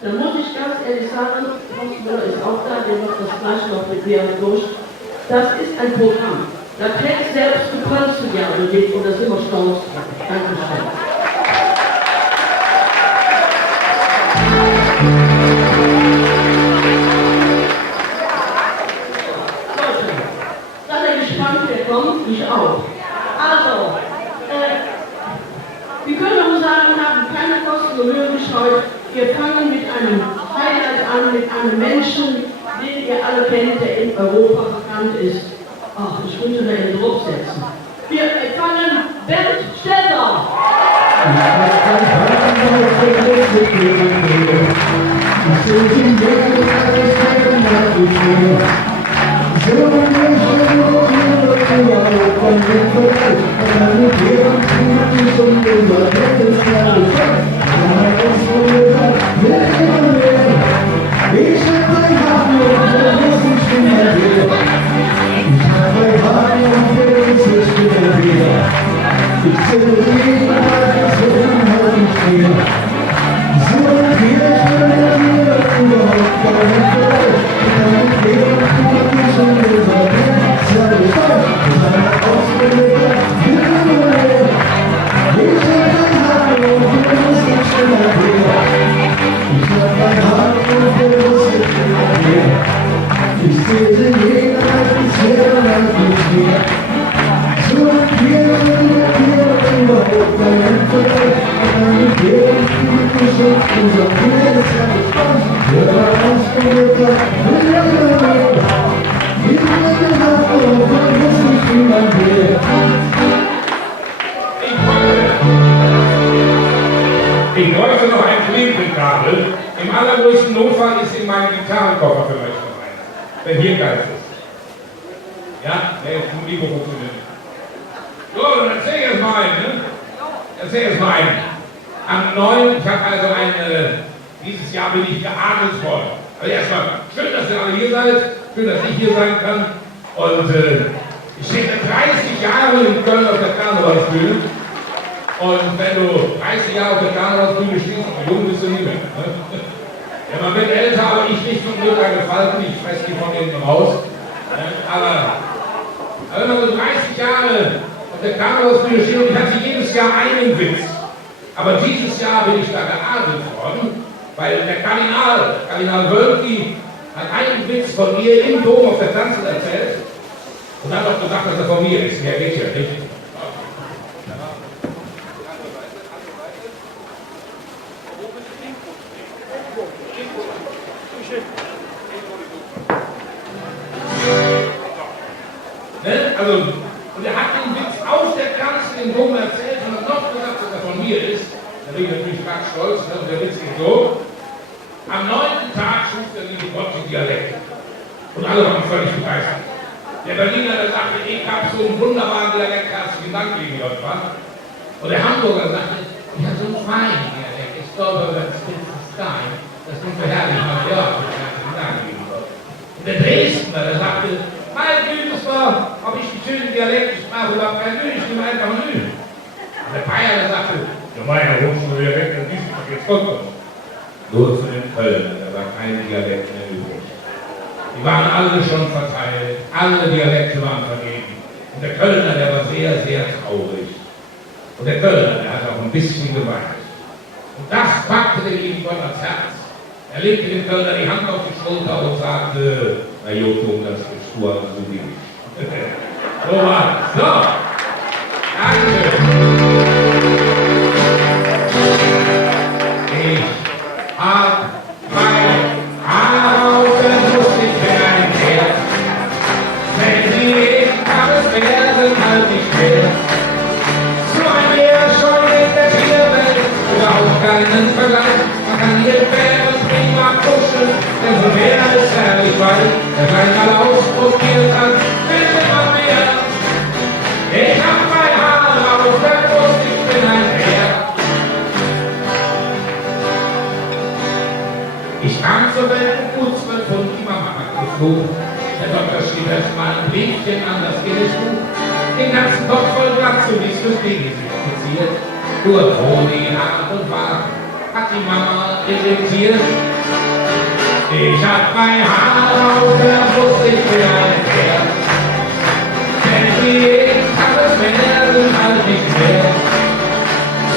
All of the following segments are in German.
Da muss ich ganz ehrlich sagen, Horst Müller ist auch da, der macht das gleiche noch mit mir durch. Das ist ein Programm. Da trägt selbst gepanzte Jahre mit und da sind wir stolz drauf. Dankeschön. Ich auch. Also, wir können auch sagen, wir haben keine Kosten und Mühe gescheut. Wir fangen mit einem Highlight an, mit einem Menschen, den ihr alle kennt, der in Europa bekannt ist. Ach, ich könnte da in Druck setzen. Wir empfangen Bernd Stelter. Ich bräuchte noch ein Klebekabel. Im allergrößten Notfall ist in meinem Gitarrenkoffer vielleicht noch einer. Wenn hier Geist ist. Ja, der Mikro funktioniert nicht. So, dann erzähl jetzt mal einen, ne? Erzähl jetzt mal einen. Am 9. Ich habe also dieses Jahr bin ich geadelt worden. Also erstmal, schön, dass ihr alle hier seid. Schön, dass ich hier sein kann. Und ich stehe 30 Jahre in Köln auf der Karnevalsbühne. Und wenn du 30 Jahre auf der Karnevalsbühne stehst, jung bist du nie mehr. Ne? Ja, man wird älter, aber ich nicht zum Glück eine Falten, ich fresse die von hinten raus. Aber wenn man so 30 Jahre auf der Karnevalsbühne steht und ich hatte jedes Jahr einen Witz. Aber dieses Jahr bin ich da geadelt worden, weil der Kardinal Wölki, hat einen Witz von mir im Dom auf der Kanzel erzählt und hat auch gesagt, dass er von mir ist. Mehr geht ja nicht. Also, und er hat den Witz auf der Kanzel im Dom erzählt und hat noch gesagt, dass er von mir ist. Da bin ich natürlich ganz stolz, ne? Und der Witz geht so. Am 9. Tag schuf der liebe Gott den Dialekt. Und alle waren völlig begeistert. Der Berliner der sagte, ich habe so einen wunderbaren Dialekt, herzlichen Dank, liebe Gott, was? Und der Hamburger sagte, ich habe so einen feinen Dialekt, ich glaube, das ist Stein. Das sind wir herrlich, ja, herzlichen Dank, liebe Gott. Und der Dresdner, der sagte, mein Gütes war, ob ich einen schönen Dialekt, ich sprach überhaupt kein Nü, ich bin einfach Nü. Und der Bayer, der sagte, ja, meine Hochschuldialekt, das ist doch jetzt vollkommen. Nur zu den Kölnern, da war kein Dialekt mehr übrig. Die waren alle schon verteilt, alle Dialekte waren vergeben. Und der Kölner, der war sehr, sehr traurig. Und der Kölner, der hat auch ein bisschen geweint. Und das packte den lieben Gott ans Herz. Er legte dem Kölner die Hand auf die Schulter und sagte, na Jotum, das bist du also so wie ich. So war es. So. Danke. Ich hab mein Augen, muss ich für ein Pferd. Wenn sie leben, kann es werden, halt nicht mehr. So ein Meerschwein in der Tierwelt, oder auch keinen Vergleich. Man kann hier Bären prima kuscheln, denn so mehr ist herrlich, weil der gleich mal ausprobiert hat, findet man mehr. Ich hab mein Haar auf der Brust, ich bin ein Pferd. Ich kam zur Welt um gut 12 und die Mama hat geflogen. Der Doktor schrieb erst mal ein Briefchen an das Guinness-Buch. Den ganzen Kopf voll Glatze, wie es fürs Baby sich offiziert. Nur Toni, Haare und Wagen. hat die Mama irritiert. Ich hab mein Haar auf der Brust, ich bin ein Pferd. Denn ich hab es mehr, sind halt nicht mehr.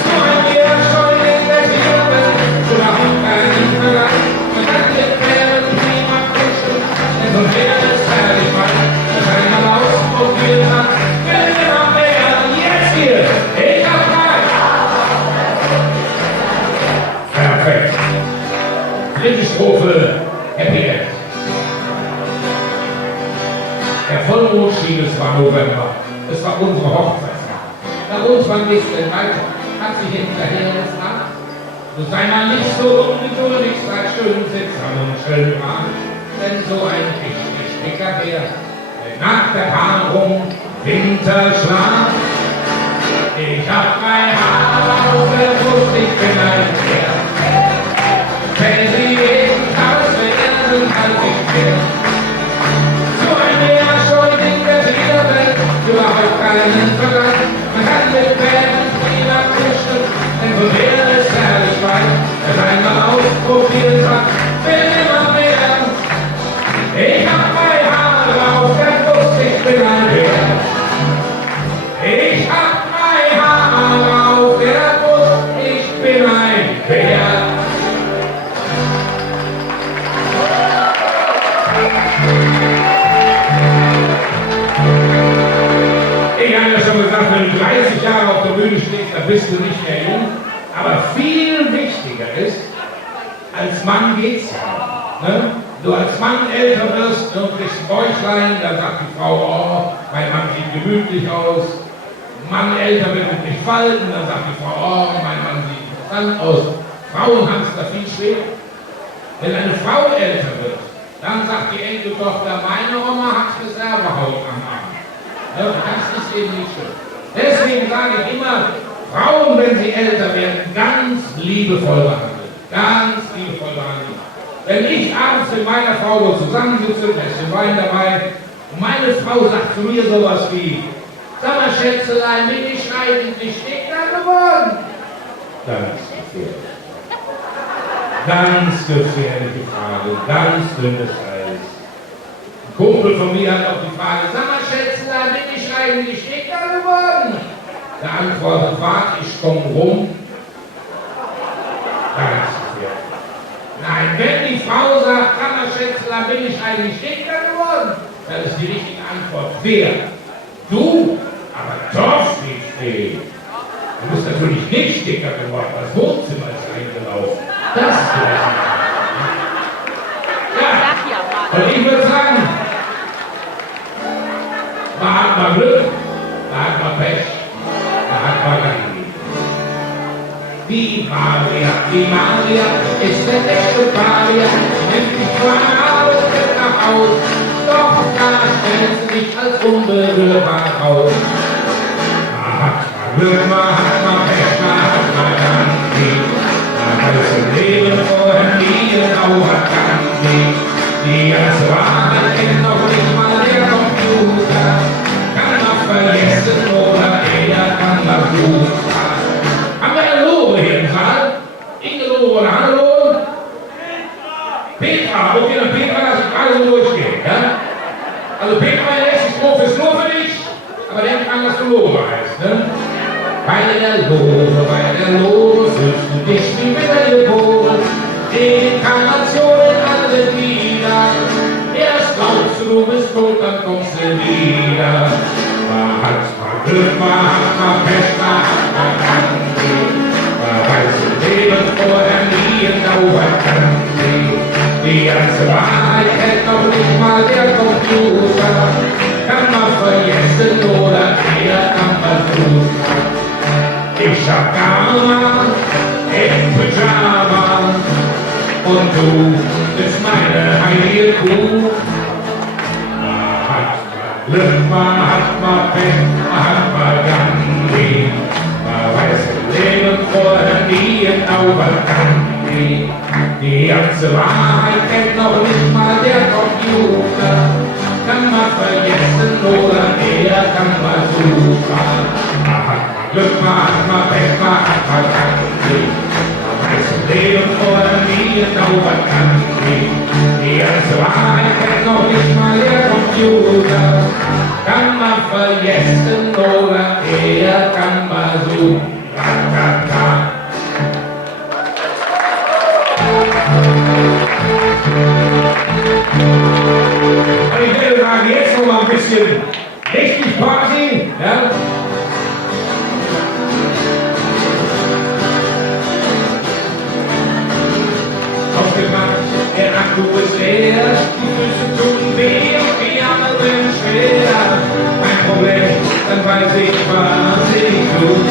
So ein Meerscheu in der Tierwelt, überhaupt keinen Vergleich. Man kann mit Pferden niemand kuscheln, denn so ein Pferd ist fertig weit. Das einmal ausprobiert hat, will immer mehr. Jetzt hier, ich hab frei. Perfekt. Dritte Strophe, Happy End. Der Vollmond schien, es war November. Es war unsere Hochzeitsnacht. Bei uns war nichts denn weiter, hat sich hinterher gefragt. So sei mal nicht so ungeduldig, sei schön sitzen und schön warm. Denn so ein richtig dicker Bär, der nach der Paarung Winterschlaf. Ich hab mein Haar auf der Brust, ich bin ein Bär. Wenn sie jeden Tag werden, halt nicht mehr. So ein Meerscheu in der Tierwelt, überhaupt keinen Vergleich. Man kann mit Pferden prima kuscheln, denn so wäre es herrlich weit. Wer es einmal ausprobiert hat, will immer mehr. Ich hab mein Haar auf der Brust, ich bin ein Bär. Ich hab mein Haar auf der Brust, ich bin ein Bär. Ich habe ja schon gesagt, wenn du 30 Jahre auf der Bühne stehst, dann bist du nicht mehr jung. Aber viel wichtiger ist, als Mann geht's ja. Ne? Du als Mann älter wirst und kriegst ein Bäuchlein, dann sagt die Frau, oh, mein Mann sieht gemütlich aus. Mann älter wird und nicht falten, dann sagt die Frau, oh, mein Mann sieht interessant aus. Frauen haben es da viel schwerer. Wenn eine Frau älter wird, dann sagt die Enkeltochter, meine Oma hat Reservehaut am Arm. Ja, das ist eben nicht schön. Deswegen sage ich immer, Frauen, wenn sie älter werden, ganz liebevoll behandeln. Ganz liebevoll behandeln. Wenn ich abends mit meiner Frau so zusammensitze, da ist ein Wein dabei, und meine Frau sagt zu mir sowas wie, sag mal Schätzelein, bin ich eigentlich dicker geworden? Dann ist es gefährlich. Ganz gefährliche Frage, ganz dünnes Eis. Ein Kumpel von mir hat auch die Frage, sag mal Schätzelein, bin ich eigentlich dicker geworden? Der antwortet, wart, ich komm rum. Ganz gefährlich. Nein, wenn die Frau sagt, sag mal Schätzelein, bin ich eigentlich dicker geworden? Dann ist die richtige Antwort, wer? Du? Aber doch nicht viel. Du bist natürlich nicht dicker geworden, das Wohnzimmer ist eingelaufen. Das ist vielleicht ja, und ich würde sagen, da hat man Glück, da hat man Pech, da hat man Gandhi. Die Maria ist der echte Paria, nimmt sich vor einer Arbeit mit nach Haus, doch da stellt sie sich als unberührbar raus. Glück, man hat man Pech, man hat man Gandhi. Man weiß im Leben vorher nie genau, was Gandhi. Die ganze Wahrheit kennt noch nicht mal der Computer. Kann man vergessen oder er kann das Blut. Haben wir eine Lobe hier im Saal? Ingelobe oder Hannelore? Petra, okay, dann Petra, lass ich gerade so durchgehen, ja? Also Petra, der nächste Strophe ist nur für dich, aber denk an, was du Lobe heißt, ne? Bei der Lobe fühlst du dich wie wiedergeboren. Reinkarnationen alle wieder. Erst glaubst du bist tot, dann kommst du wieder. Man hat mal Glück, man hat mal Pech, man hat mal Gandhi. Man weiß im Leben vorher nie genau, was Gandhi. Die ganze Wahrheit kennt noch nicht mal der Computer. Kann man vergessen oder er kann man tun. Ich hab Karma im Pyjama und du bist meine heilige Kuh. Man hat mal Glück, man hat mal Pech, man hat mal Gandhi. Man weiß im Leben vorher nie genau, was Gandhi. Die ganze Wahrheit kennt noch nicht mal der Computer. Kann man vergessen oder er kann mal suchen. Glück, man hat mal Pech, man hat mal Gandhi. Man weiß im Country. Die ganze Wahrheit kennt noch nicht mal der Computer. Kann man vergessen oder eher kann man so ratata. Und ich würde sagen, jetzt noch mal ein bisschen richtig Party, ja? Aufgemacht, der Akku ist leer, die Füße tun weh und die Arme sind schwer. Kein Problem, dann weiß ich, was ich tue.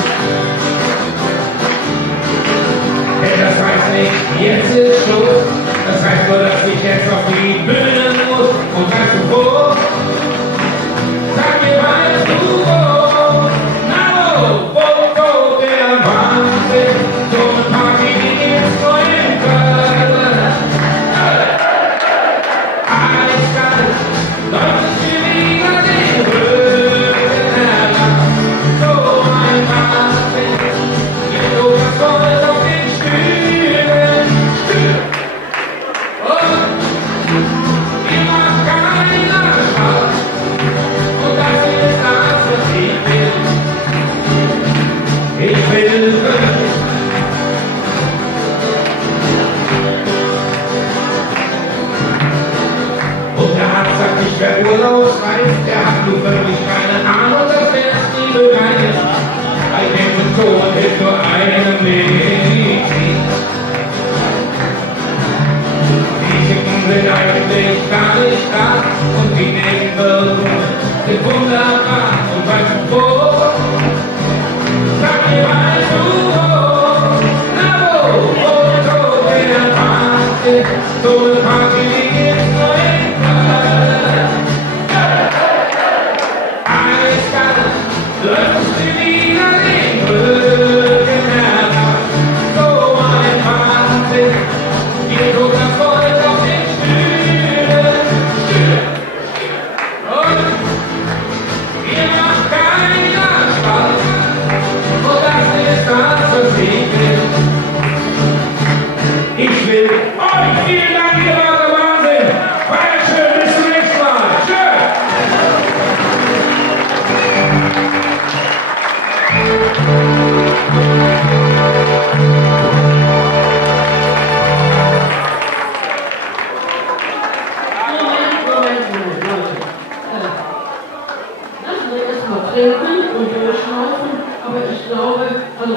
Denn das heißt nicht, jetzt ist Schluss. Das heißt nur, dass ich jetzt auf die Bühne muss und sagst du wo? Sag mir, weißt du wo? Na wo der Wahnsinn? So eine Party, die gibt's nur in Köln. Eiskalt, läuft es mir wieder den Rücken herab. So ein Wahnsinn, geht so was Gold auf den Stühlen. Der Urlaubsreif, der hat nun wirklich keine Ahnung, dass er es nie begreift. Bei dem Tod hilft nur eine Medizin. Die Schicken sind eigentlich gar nicht da und die Nebenwirkungen sind wunderbar. Und weißt du wo? Sag mir, weißt du wo? Na wo der Wahnsinn, so eine Party, die gibt's nur in Köln. Läufst du wieder den Rücken herab, so ein Wahnsinn, geht sogar voll auf den Stühlen. Und ihr macht keiner Spaß, und das ist das, was ich will. Ich will euch vielen Dank, ihr wart der Wahnsinn. Feiert schön, bis zum nächsten Mal. Schön. Lassen wir erstmal trinken und durchschnaufen, aber ich glaube, also,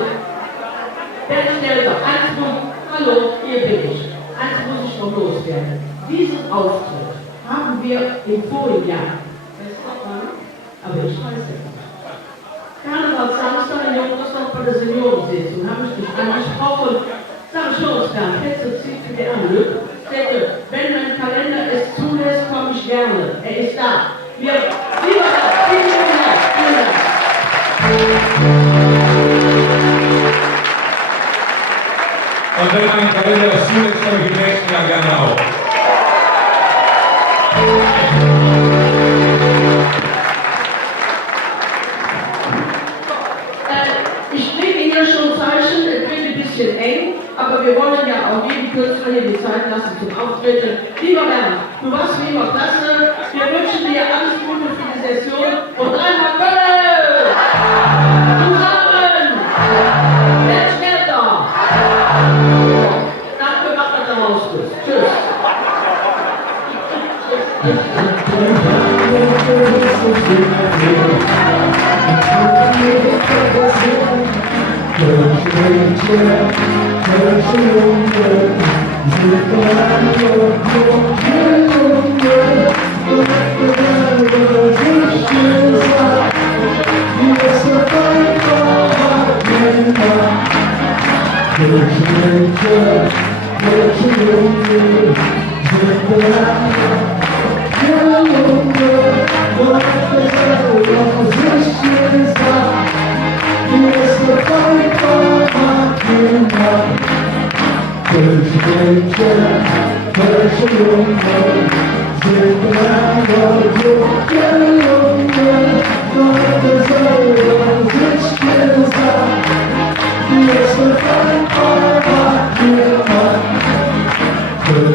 wer stellt doch eins muss, hallo, hier bin ich, eins muss ich noch loswerden. Diesen Auftritt haben wir im vorigen Jahr, aber ich weiß es nicht. Karneval Samstag in Junggersdorf bei der Seniorensitzung habe ich dich angesprochen. Sag schon, hättest du Zeit für die Anlück? Wenn mein Kalender es zulässt, komme ich gerne. Er ist da. Vielen Dank. Und wenn mein Kalender es zulässt, komme ich im nächsten Jahr gerne auch. Ich lege Ihnen schon Zeichen, es wird ein bisschen eng, aber wir wollen ja auch jedem Künstler hier die Zeit lassen zum Auftreten. Lieber Bernd, du warst wie immer klasse. Wir wünschen dir alles Gute für die Session und dreimal Köln! Zusammen! Wer schnell da? Danke, macht das der Hausschluss. Tschüss. Good.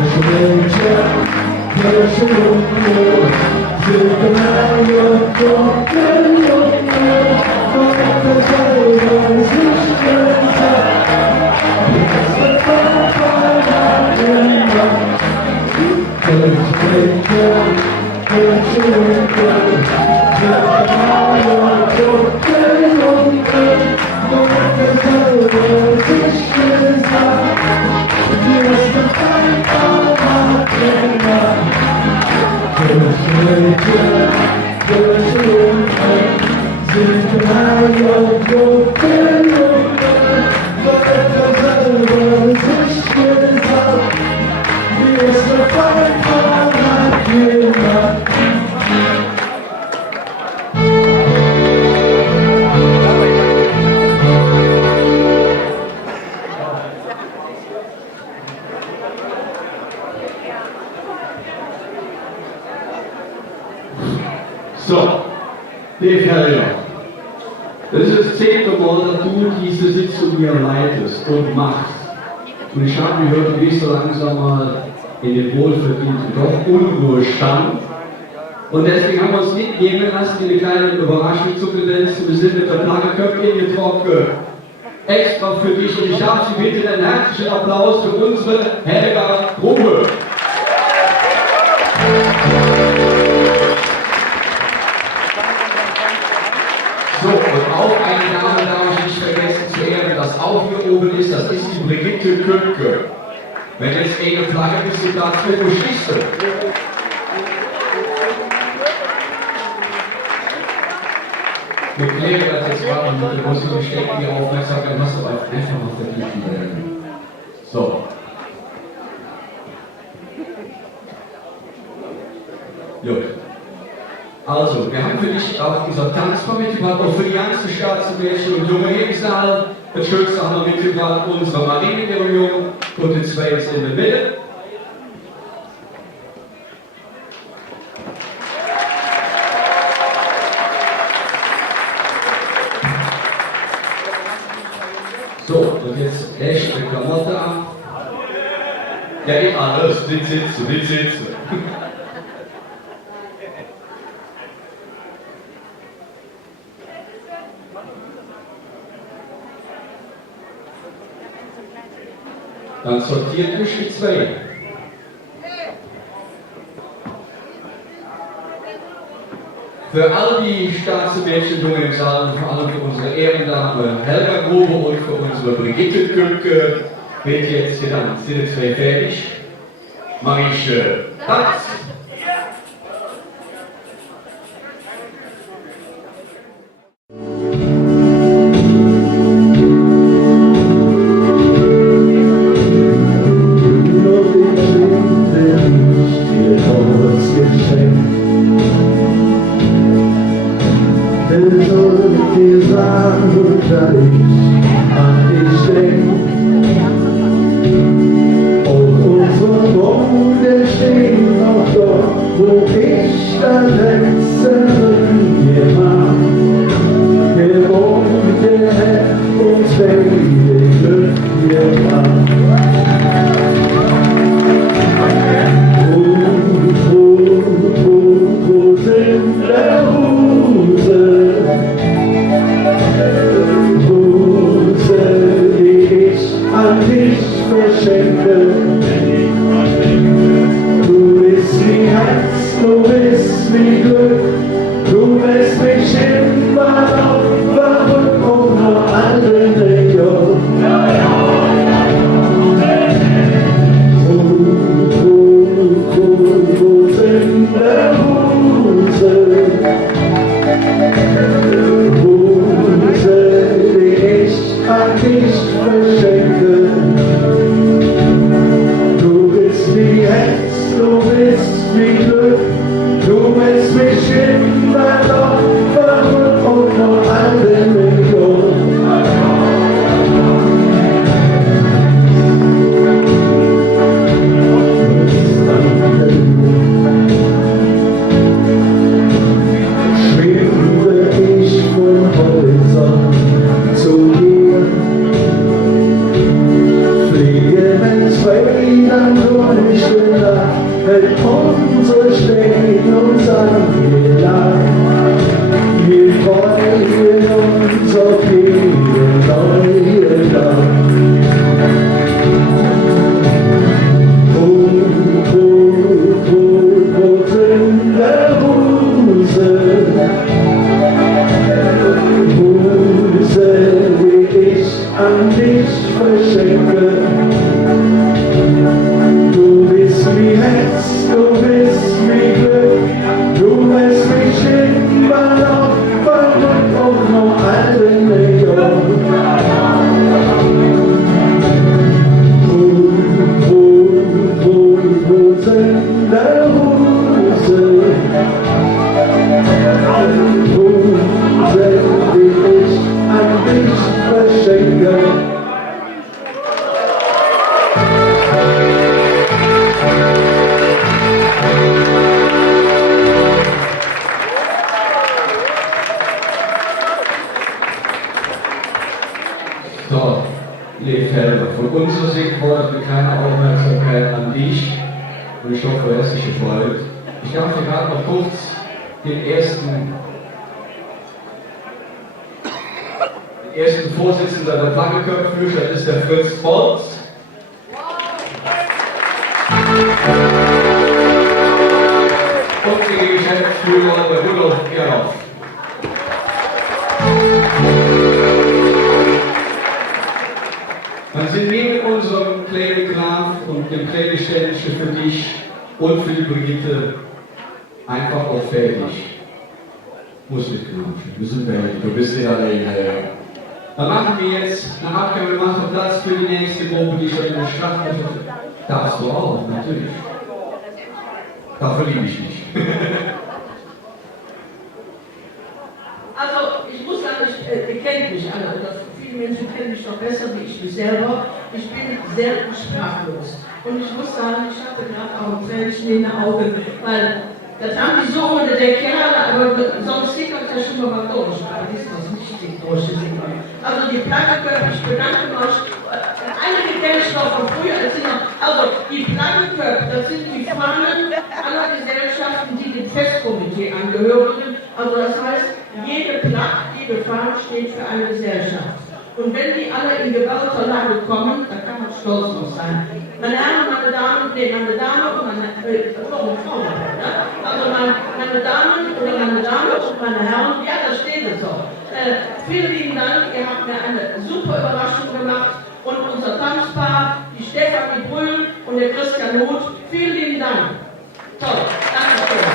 So, Dave Heller, das ist das 10. Mal, dass du diese Sitzung hier leitest und machst. Und ich habe gehört, du gehst so langsam mal in den wohlverdienten doch Unruhestand. Und deswegen haben wir uns nicht nehmen lassen, eine kleine Überraschung zu besetzen. Wir sind mit der Flaggeköpfchen getroffen. Extra für dich. Und ich darf Sie bitte einen herzlichen Applaus für unsere Helga Grube. So, und auch eine Dame darf ich nicht vergessen zu ehren, das auch hier oben ist, das ist die Brigitte Köpke. Wenn jetzt eine Flagge bist, du da wo stehst du? Wir klären das jetzt gerade und du musst so stecken, die Aufmerksamkeit hast du einfach auf der Küche werden. So. Gut. Also, wir haben für dich auch unser Tanzpaar mitgebracht, auch für die ganze Staatsmädchen und junge Hebsaal. Das Schönste haben wir mitgebracht, unsere Marineunion und die zwei jetzt in der Mitte. So, und jetzt echte Klamotte an. Ja, nicht alles, nicht sitzen, nicht sitzen. Dann sortiert durch die zwei. Für all die Staatsmädchen im Saal, vor allem für unsere Ehrendame Helga Grube und für unsere Brigitte Köpke wird jetzt gedankt. Sind jetzt zwei fertig? Mach ich Tanz! Who Dr. Lev Helber. Von unserer Sicht fordert eine kleine Aufmerksamkeit an dich und ich hoffe, du hast dich gefreut. Ich darf dir gerade noch kurz den ersten Vorsitzenden der Flaggenköpfe, das ist der Fritz Bolz. Und die Geschäftsführer der Rudolf Gerloff. Dann sind wir mit unserem kleinen Graf und dem kleinen Ständchen für dich und für die Brigitte einfach auch fertig. Muss nicht genau, wir sind fertig, du bist ja alleine. Dann machen wir jetzt eine Abgabe, wir machen Platz für die nächste Gruppe, die schon in der Stadt ist. Darfst du auch, natürlich. Dafür liebe ich dich. Also, ich muss sagen, ihr kennt mich alle, oder viele Menschen kennen mich noch besser wie ich mich selber. Ich bin sehr sprachlos. Und ich muss sagen, ich hatte gerade auch ein Tränchen in den Augen, weil das haben die so unter der Kerle, aber sonst singert der schon mal durch. Aber das ist das nicht die deutsche Singer. Also die Flaggenköpfe, ich bedanke mich. Einige kenne ich noch von früher. Also die Flaggenköpfe, das sind die Fahnen aller Gesellschaften, die dem Festkomitee angehören. Also das heißt, jede Flagge, jede Fahne steht für eine Gesellschaft. Und wenn die alle in gebauter Lage kommen, dann kann man stolz drauf sein. Meine Herren, meine Damen, meine Dame und meine Frau, ja? Also meine Damen oder meine Dame und meine Herren, ja, da steht es so. Vielen lieben Dank, ihr habt mir eine super Überraschung gemacht und unser Tanzpaar, die Stefanie Brühl und der Christian Huth, vielen lieben Dank. Toll, danke schön.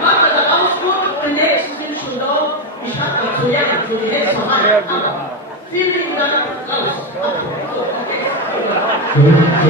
Macht er da raus gut und die nächsten sind schon da. Ich hab das so gerne, so die letzte Reihe. Aber vielen lieben Dank, raus. So, okay. Thank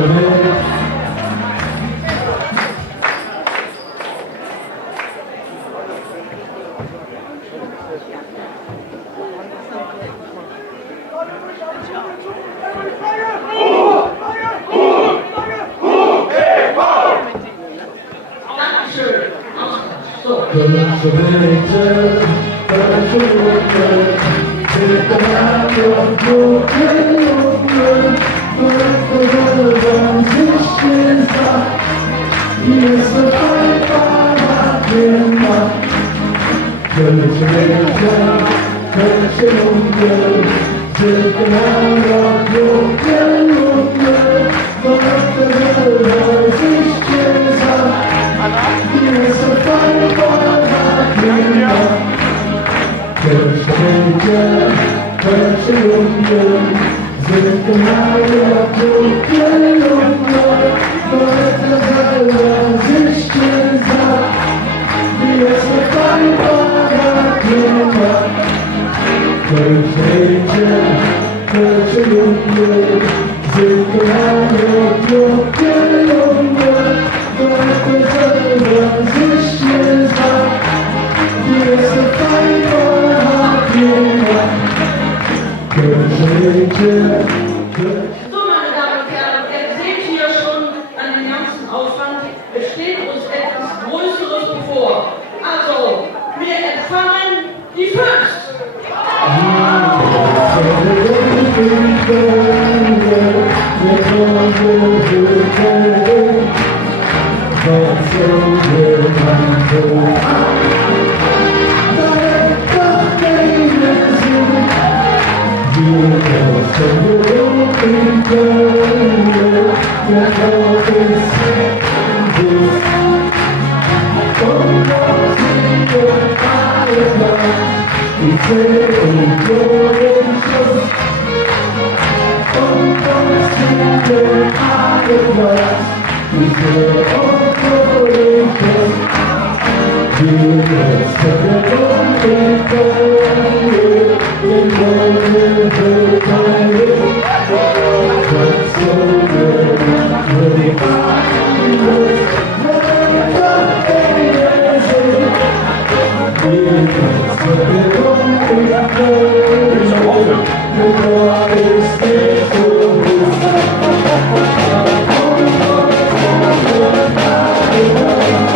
you.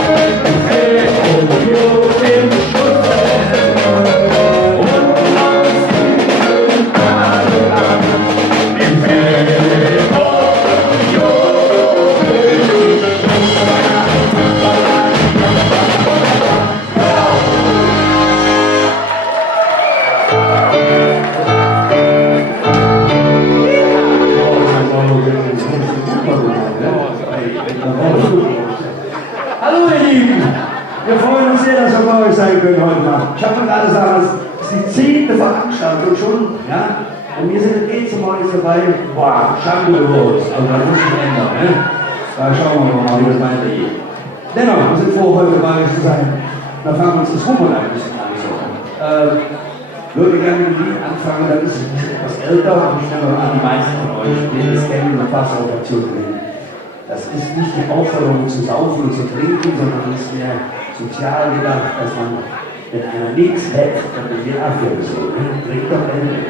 Hallo ihr Lieben, wir freuen uns sehr, dass wir bei euch sein können heute Nacht. Ich habe gerade gesagt, es ist die 10. Veranstaltung schon, ja? Und wir sind jetzt zum Morgen dabei, boah, Schande über uns, also das muss sich ändern, ne? Da schauen wir mal, wie das weitergeht. Dennoch, wir sind froh, heute bei euch zu sein. Da fangen wir uns das Hummel ein bisschen an. Würde gerne mit dem Lied anfangen, das ist etwas älter, aber ich nehme an, die meisten von euch, die das kennen, und passt auch dazu drin. Das ist nicht die Aufforderung zu saufen und zu trinken, sondern es ist mehr sozial gedacht, dass man, wenn einer nichts hat, dann will wir abgeben soll. Trink doch endlich.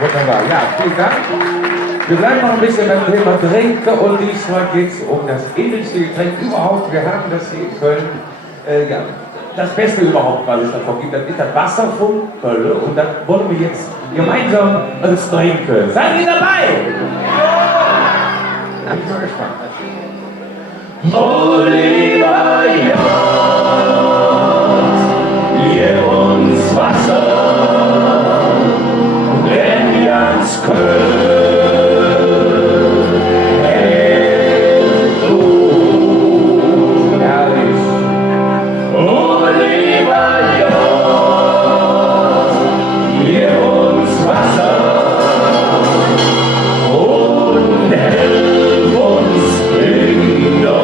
Wunderbar, ja, vielen Dank. Wir bleiben noch ein bisschen beim Thema Trinken und diesmal geht es um das edelste Getränk überhaupt. Wir haben das hier in Köln, ja, das Beste überhaupt, was es davon gibt. Das ist das Wasser von Köln und das wollen wir jetzt gemeinsam uns trinken. Seid ihr dabei? Ja! Ich bin mal gespannt. Oh, lieber Gott, gib uns Wasser, denn ganz Köln hält Blut. Herrlich. Oh, lieber Gott, gib uns Wasser und hilf uns in der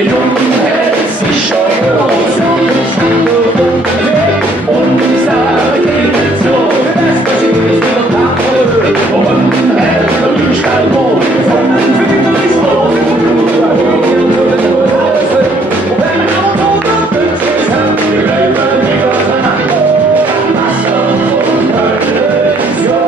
der Jungen hält sich schon und sagt ihnen so, das passiert nicht nur Tafel und hält durch Kalmon, sondern für die Durchbruch. Wenn Auto gewünscht ist, haben wir über die Wasser. Wasser und Köln ist ja.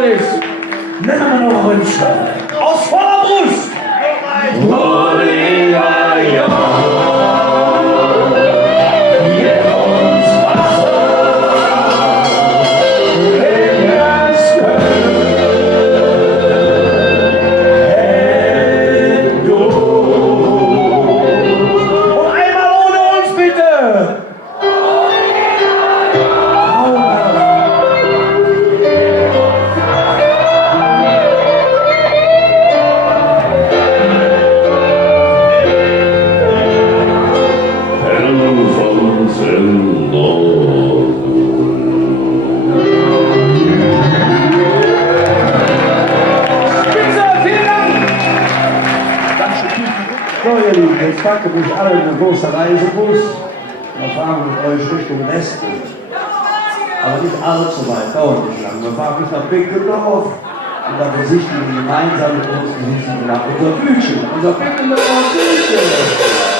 Adonis. Nennen wir noch Wünsche. Aus voller Brust. Jetzt packen mich alle in einen großen Reisebus. Dann fahren wir mit euch Richtung Westen. Aber nicht allzu weit, dauert nicht lang. Wir fahren bis nach Bickendorf und dann besichtigen wir gemeinsam mit uns nach unser Bütchen. Unser Bickendorfer Bütchen.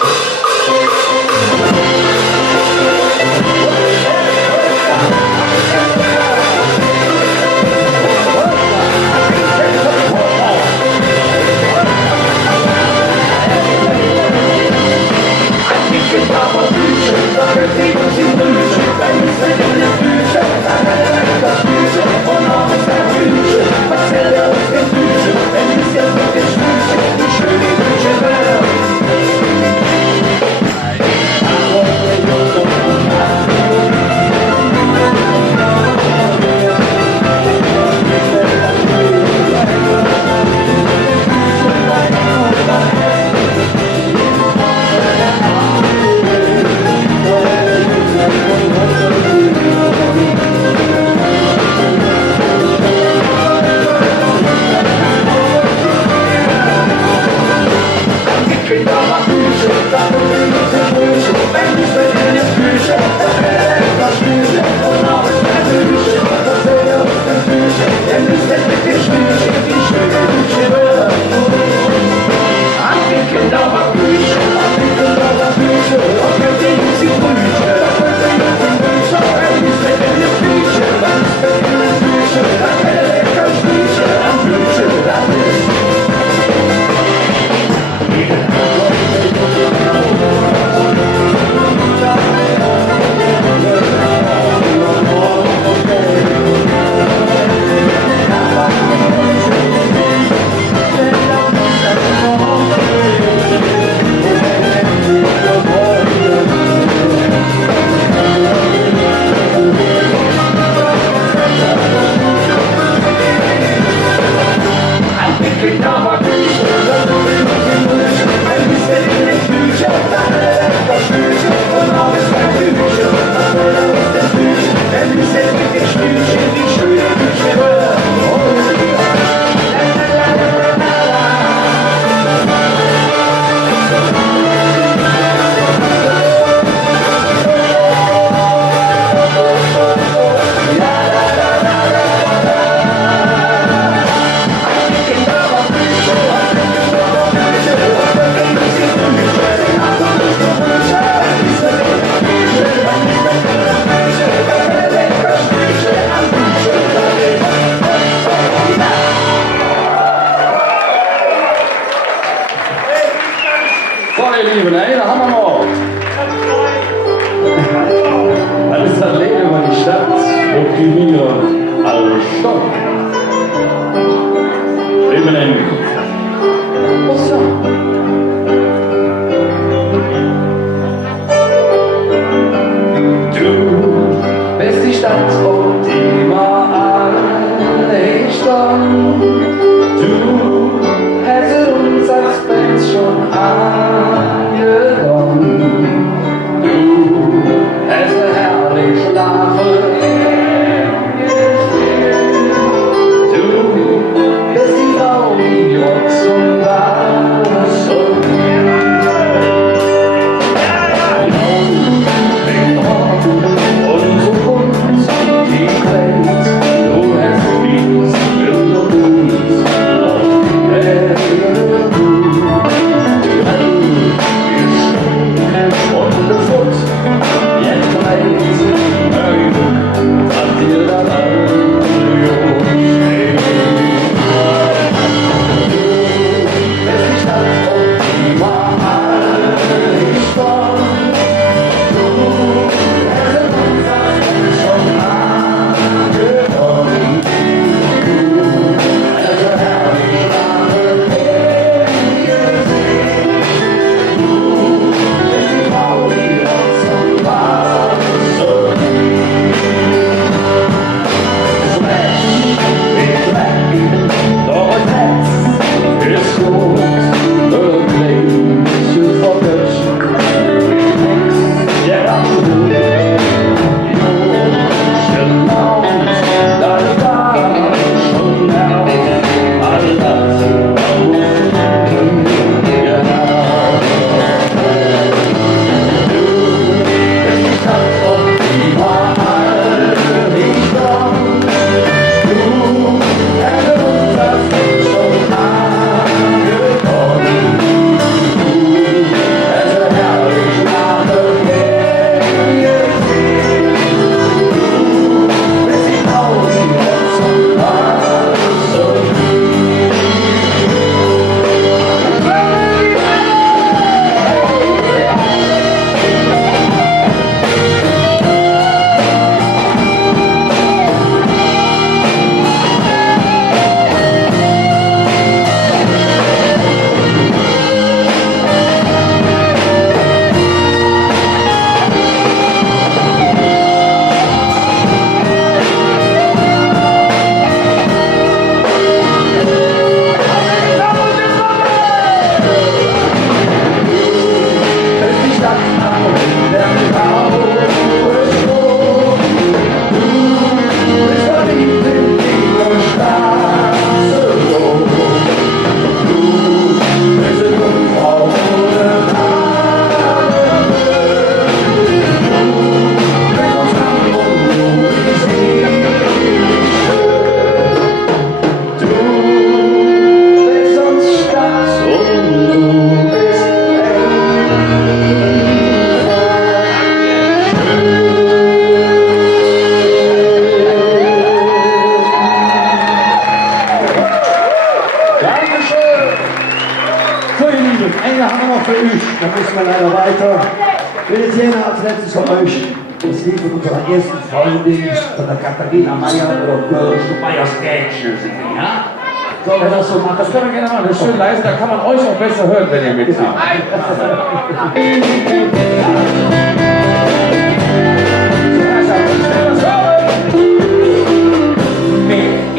eine haben wir noch für euch. Da müssen wir leider weiter. Ich will jetzt hier als letztes für euch das Lied von unserer ersten Freundin, von der Katharina Meyer oder Girls to Meyers Gätchen singen, ja? Sollen wir das so machen? Das können wir gerne machen. Das ist schön leise, da kann man euch auch besser hören, wenn ihr mitsingt.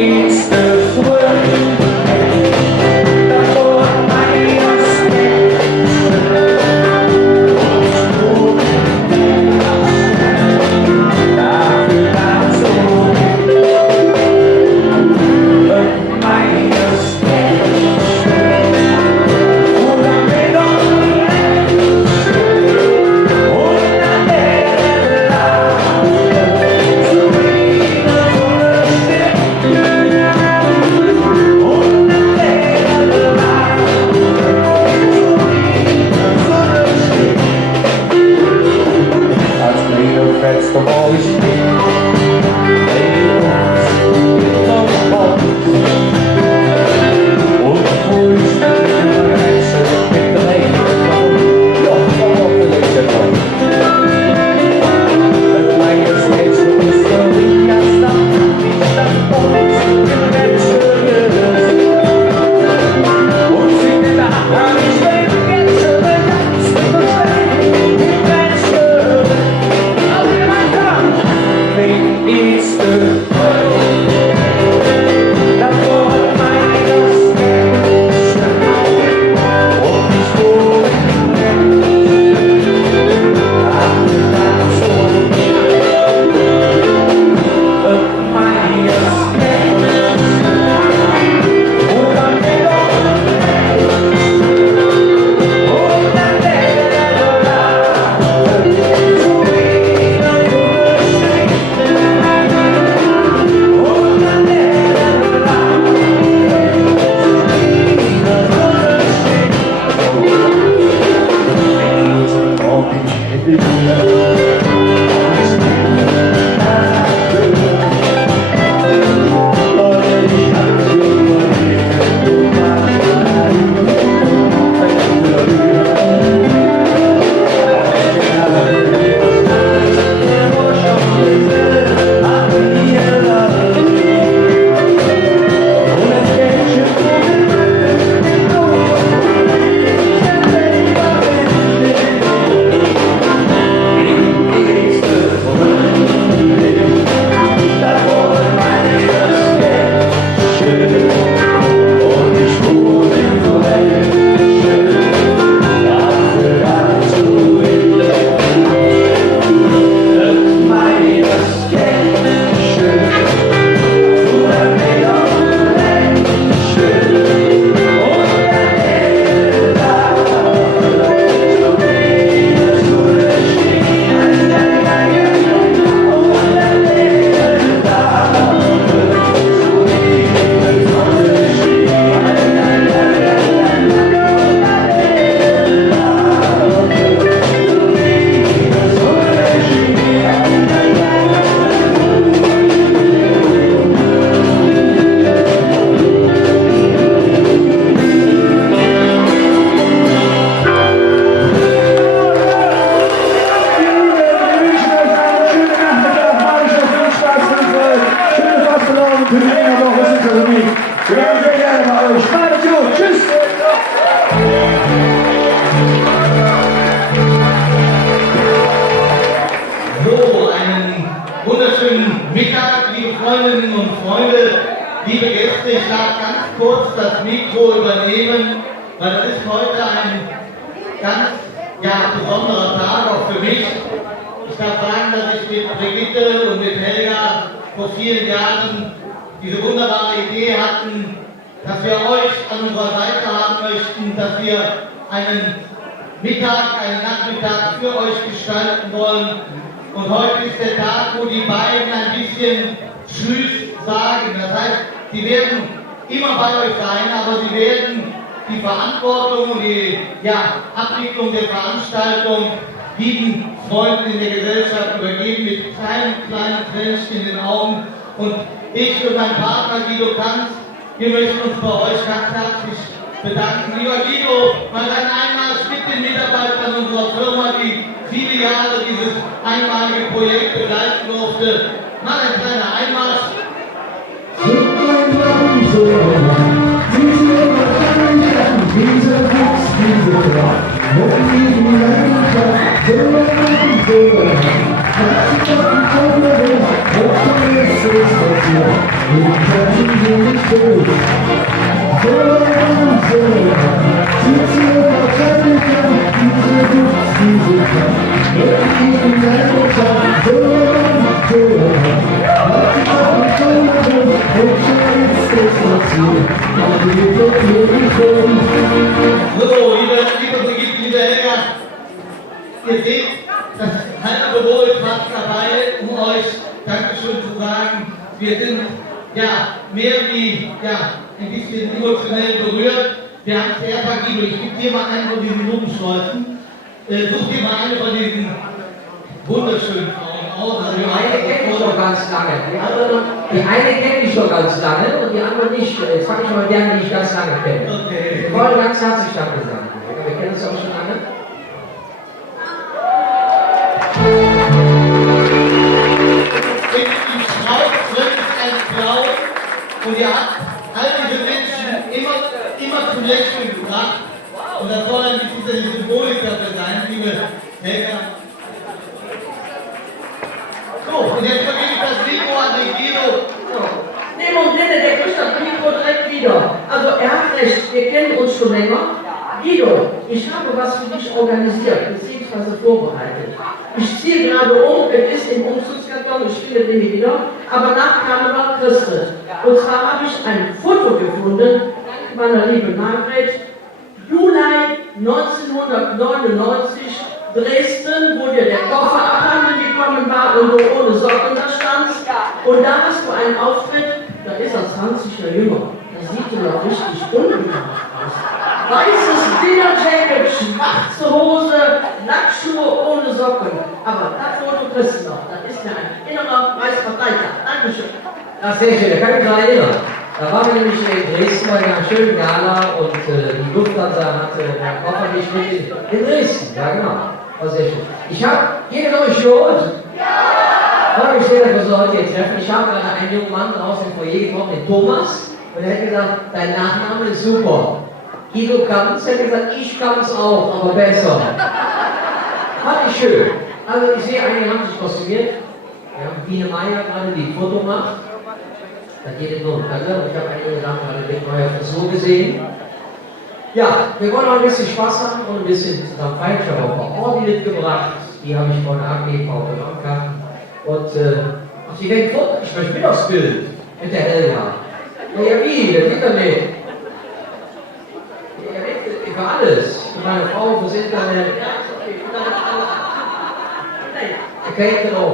It's the world. Abwicklung der Veranstaltung lieben Freunden in der Gesellschaft übergeben mit kleinen Tränchen in den Augen. Und ich und mein Partner Guido Kanz, wir möchten uns bei euch ganz herzlich bedanken. Lieber Guido, mal ein Einmarsch mit den Mitarbeitern unserer Firma, die viele Jahre dieses einmalige Projekt begleiten durfte. Mal ein kleiner Einmarsch. So, liebe Brigitte, liebe Helga, ihr seht, das halbe Büro ist fast dabei, um euch Dankeschön zu sagen. Wir sind ja mehr wie ein bisschen emotionell berührt. Wir haben es sehr Guido, ich gebe dir mal einen von diesen Blumensträußen. Such dir mal eine von diesen wunderschönen Frauen aus. Also die eine kenne ich schon ganz lange. Die eine kenne ich schon ganz lange und die andere nicht. Jetzt fange ich mal mit der, die ich ganz lange kenne. Okay. Wir wollen ganz herzlich Danke sagen. Wir kennen uns auch schon lange. Die Frau drin ist eine Frau und ihr habt all diese Menschen immer zum Lächeln gebracht. Und das soll ein bisschen die Symbolik dafür sein, liebe Helga. So, und jetzt vergebe ich das Mikro an den Guido. Nee, Moment, der kriegt das Mikro direkt wieder. Also er hat recht, wir kennen uns schon länger. Guido, ich habe was für dich organisiert, beziehungsweise vorbereitet. Ich ziehe gerade um, es ist im Umzugskarton, ich finde den nicht wieder, aber nach Karneval Christi. Und zwar habe ich ein Foto gefunden, dank meiner lieben Margret, Juli 1999, Dresden, wo dir der Koffer abhanden gekommen war und du ohne Socken da standst. Und da hast du einen Auftritt, da ist er 20 Jahre jünger. Da sieht du noch richtig unbekannt aus. Weißes Dinnerjacket, schwarze Hose, Lackschuhe ohne Socken. Aber das Foto kriegst du noch. Das ist mir ein innerer Preisverteidiger. Dankeschön. Ach, sehr schön, da kann ich mich daran erinnern. Da waren wir nämlich in Dresden bei einer schönen Gala und die Lufthansa hatte den Koffer nicht mit in Dresden. Ja, genau. War sehr schön. Ich habe hier genau geholt. Freue mich sehr, dass wir uns heute hier treffen. Ich habe gerade einen jungen Mann aus dem Foyer getroffen, den Thomas. Und er hat gesagt, dein Nachname ist super. Guido kann's, er hat gesagt, ich kann's auch, aber besser. Fand ich schön. Also ich sehe, einige haben sich kostümiert. Wir haben Biene Meier gerade, die ein Foto macht. Da geht es nur um Kölle. Und ich habe einige Sachen gerade mit neuer Frisur gesehen. Ja, wir wollen auch ein bisschen Spaß haben und ein bisschen zusammen feiern. Ich habe auch ein paar Orden mitgebracht. Die habe ich von abgegeben auf dem Ankarten. Und ach, die werden Foto. Ich möchte mit aufs Bild mit der Helga. Ja, wie? Das geht doch nicht. Ja, nicht für alles. Für meine Frau, fürs Internet. Okay, genau.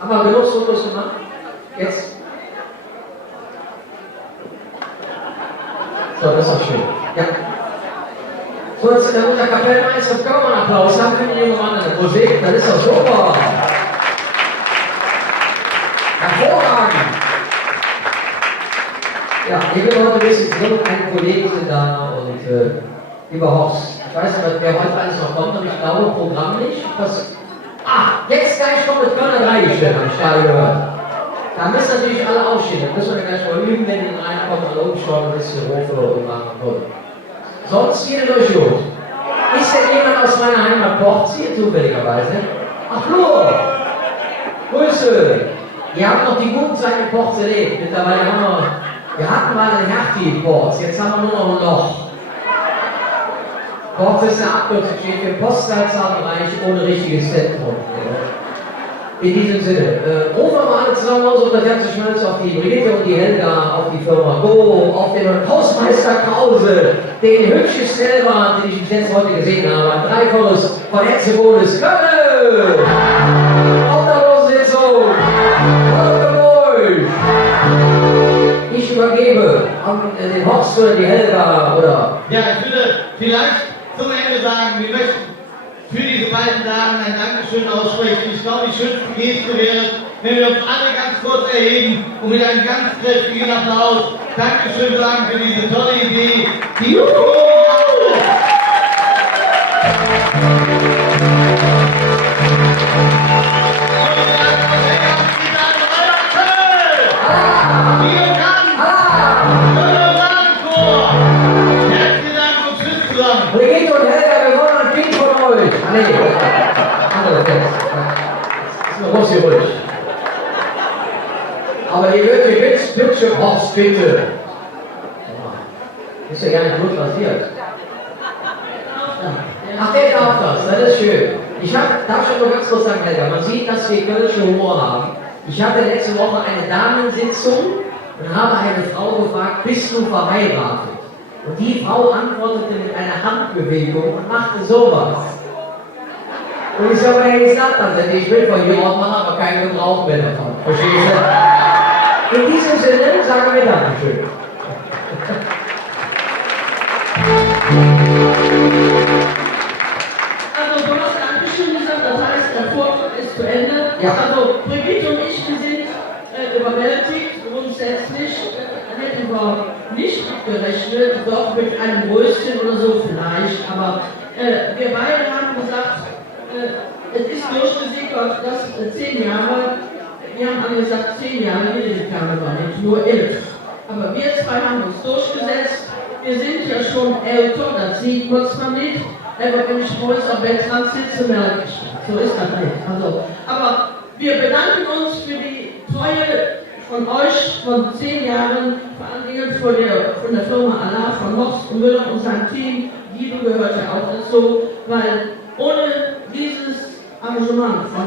Haben wir genug Fotos gemacht? Jetzt? So, das ist auch schön. Ja. So, jetzt unser Kapellmeister, können wir einen Applaus haben für den jungen Mann in der Musik? Das ist doch super. Hervorragend. Ja, ich bin heute ein bisschen drin, einige Kollegen sind da und lieber Horst, ich weiß nicht, wer heute alles noch kommt, aber ich glaube, Programm nicht. Jetzt gleich kommt das Kölner Dreigestirn, habe ich gerade gehört. Da müssen natürlich alle aufstehen, da müssen wir gleich mal üben, wenn die reinkommen, alle umschauen, ein bisschen Rufe und machen können. Sonst geht es euch gut. Ist denn jemand aus meiner Heimat Porz hier zufälligerweise? Ach, Flo! Grüße! Ihr habt noch die guten Zeiten in Porz erlebt. Mittlerweile wir hatten mal ein Hertie in Porz, jetzt haben wir nur noch ein Loch. Porz ist eine Abkürzung, steht für Postleitzahlbereich ohne richtiges Zentrum. In diesem Sinne, rufen wir mal alle zusammen aus und das ganze Schmalz auf die Brigitte und die Helga, auf die Firma Go, auf den Hausmeister Krause, den hübschesten Elber, den ich bis jetzt heute gesehen habe, ein Dreifaches von Herzegones Köln! Obdachlosensitzung! Ich übergebe an den Horst oder die Helga, oder? Ja, ich würde vielleicht zum Ende sagen, wir möchten für diese beiden Damen ein Dankeschön aussprechen. Ich glaube, die schönste Geste wäre, wenn wir uns alle ganz kurz erheben und mit einem ganz kräftigen Applaus Dankeschön sagen für diese tolle Idee. Die Brigitte und Helga, wir wollen ein Kind von euch. Ah, nee. Andere Text. Das ist eine Russi ruhig. Aber die wird die Bitte, Horst, bitte. Ist ja gar nicht gut passiert. Ach, der darf das ist schön. Darf schon nur ganz kurz sagen, Helga, man sieht, dass wir kölschen Humor haben. Ich hatte letzte Woche eine Damensitzung und habe eine Frau gefragt, bist du verheiratet? Und die Frau antwortete mit einer Handbewegung und machte sowas. Und ich sage, hey, ich sag das nicht, ich will von hier aus machen, aber keinen Gebrauch mehr davon. Verstehst du? In diesem Sinne sagen wir Dankeschön. Also du hast Dankeschön gesagt, das heißt, der Vortrag ist zu Ende. Ja. Also Brigitte und ich, wir sind überwältigt, grundsätzlich hätten wir nicht gerechnet, doch mit einem Röschen oder so vielleicht, aber wir beide haben gesagt, es ist durchgesickert, dass 10 Jahre, wir haben alle gesagt 10 Jahre Karneval, nicht nur 11. Aber wir zwei haben uns durchgesetzt, wir sind ja schon älter, das sieht man zwar nicht, aber wenn ich morgens am Bettrand sitze, merke ich, so ist das nicht. Also, aber wir bedanken uns für die Treue von euch von 10 Jahren, vor allen Dingen von der Firma Allah, von Horst und Müller und seinem Team. Guido gehört ja auch dazu, weil ohne dieses Arrangement von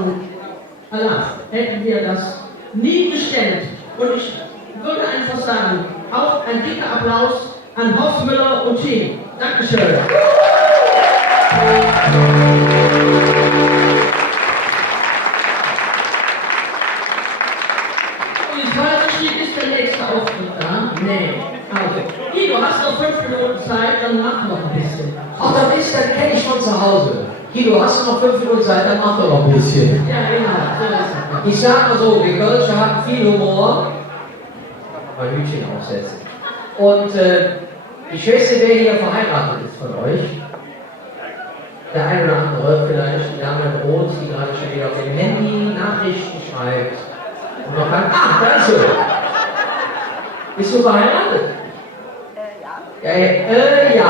Allah hätten wir das nie gestemmt. Und ich würde einfach sagen, auch ein dicker Applaus an Horst Müller und Team. Dankeschön. Ist der nächste Auftritt da? Nee. Also, Guido, hast noch 5 Minuten Zeit, dann mach noch ein bisschen. Ach, dann kenne ich von zu Hause. Guido, hast du noch 5 Minuten Zeit, dann mach doch noch ein bisschen. Ja, genau, so ist es. Ich sag mal so, wir Kölsche haben viel Humor. Mal Hütchen aufsetzen. Und ich weiß nicht, wer hier verheiratet ist von euch. Der eine oder andere, vielleicht die Dame in Rot, die gerade schon wieder auf dem Handy Nachrichten schreibt. Und noch kann, ach, da ist sie. Bist du verheiratet? Ja.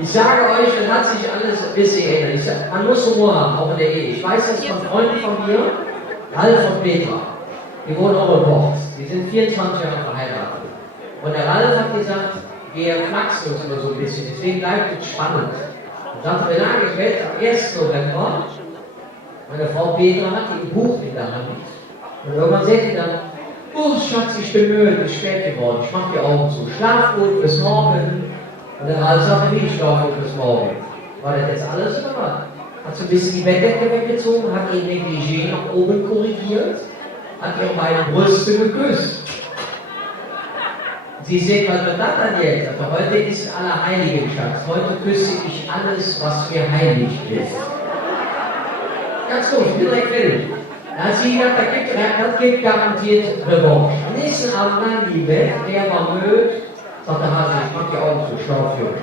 Ich sage euch, das hat sich alles ein bisschen geändert. Man muss Humor haben, auch in der Ehe. Ich weiß das von Freunden von mir, Ralf und Petra. Die wohnen auch in Bocht. Die sind 24 Jahre verheiratet. Und der Ralf hat gesagt, wir knacksen uns nur so ein bisschen, deswegen bleibt es spannend. Und sagte mir, ich werde am 1. November, meine Frau Petra hat ein Buch in der Hand. Und irgendwann sagt sie dann, oh Schatz, ich bin müde, es ist spät geworden, ich mach die Augen zu. Schlaf gut, bis morgen. Und der Ralf sagte, wie, ich schlaf gut bis morgen. War das jetzt alles oder was? Hat so ein bisschen die Bettdecke weggezogen, hat ihr Negligé nach oben korrigiert, hat ihre beiden Brüste geküsst. Sie sehen, was wird das dann jetzt? Also heute ist Allerheiligen, Schatz. Heute küsse ich alles, was mir heilig ist. Ganz gut, ich bin direkt fertig. Da hat sie gesagt, das gibt garantiert Revanche. Am nächsten Abend dann die Welt, der war müde, sagte Hase, ich mach die Augen zu, Schlafjung.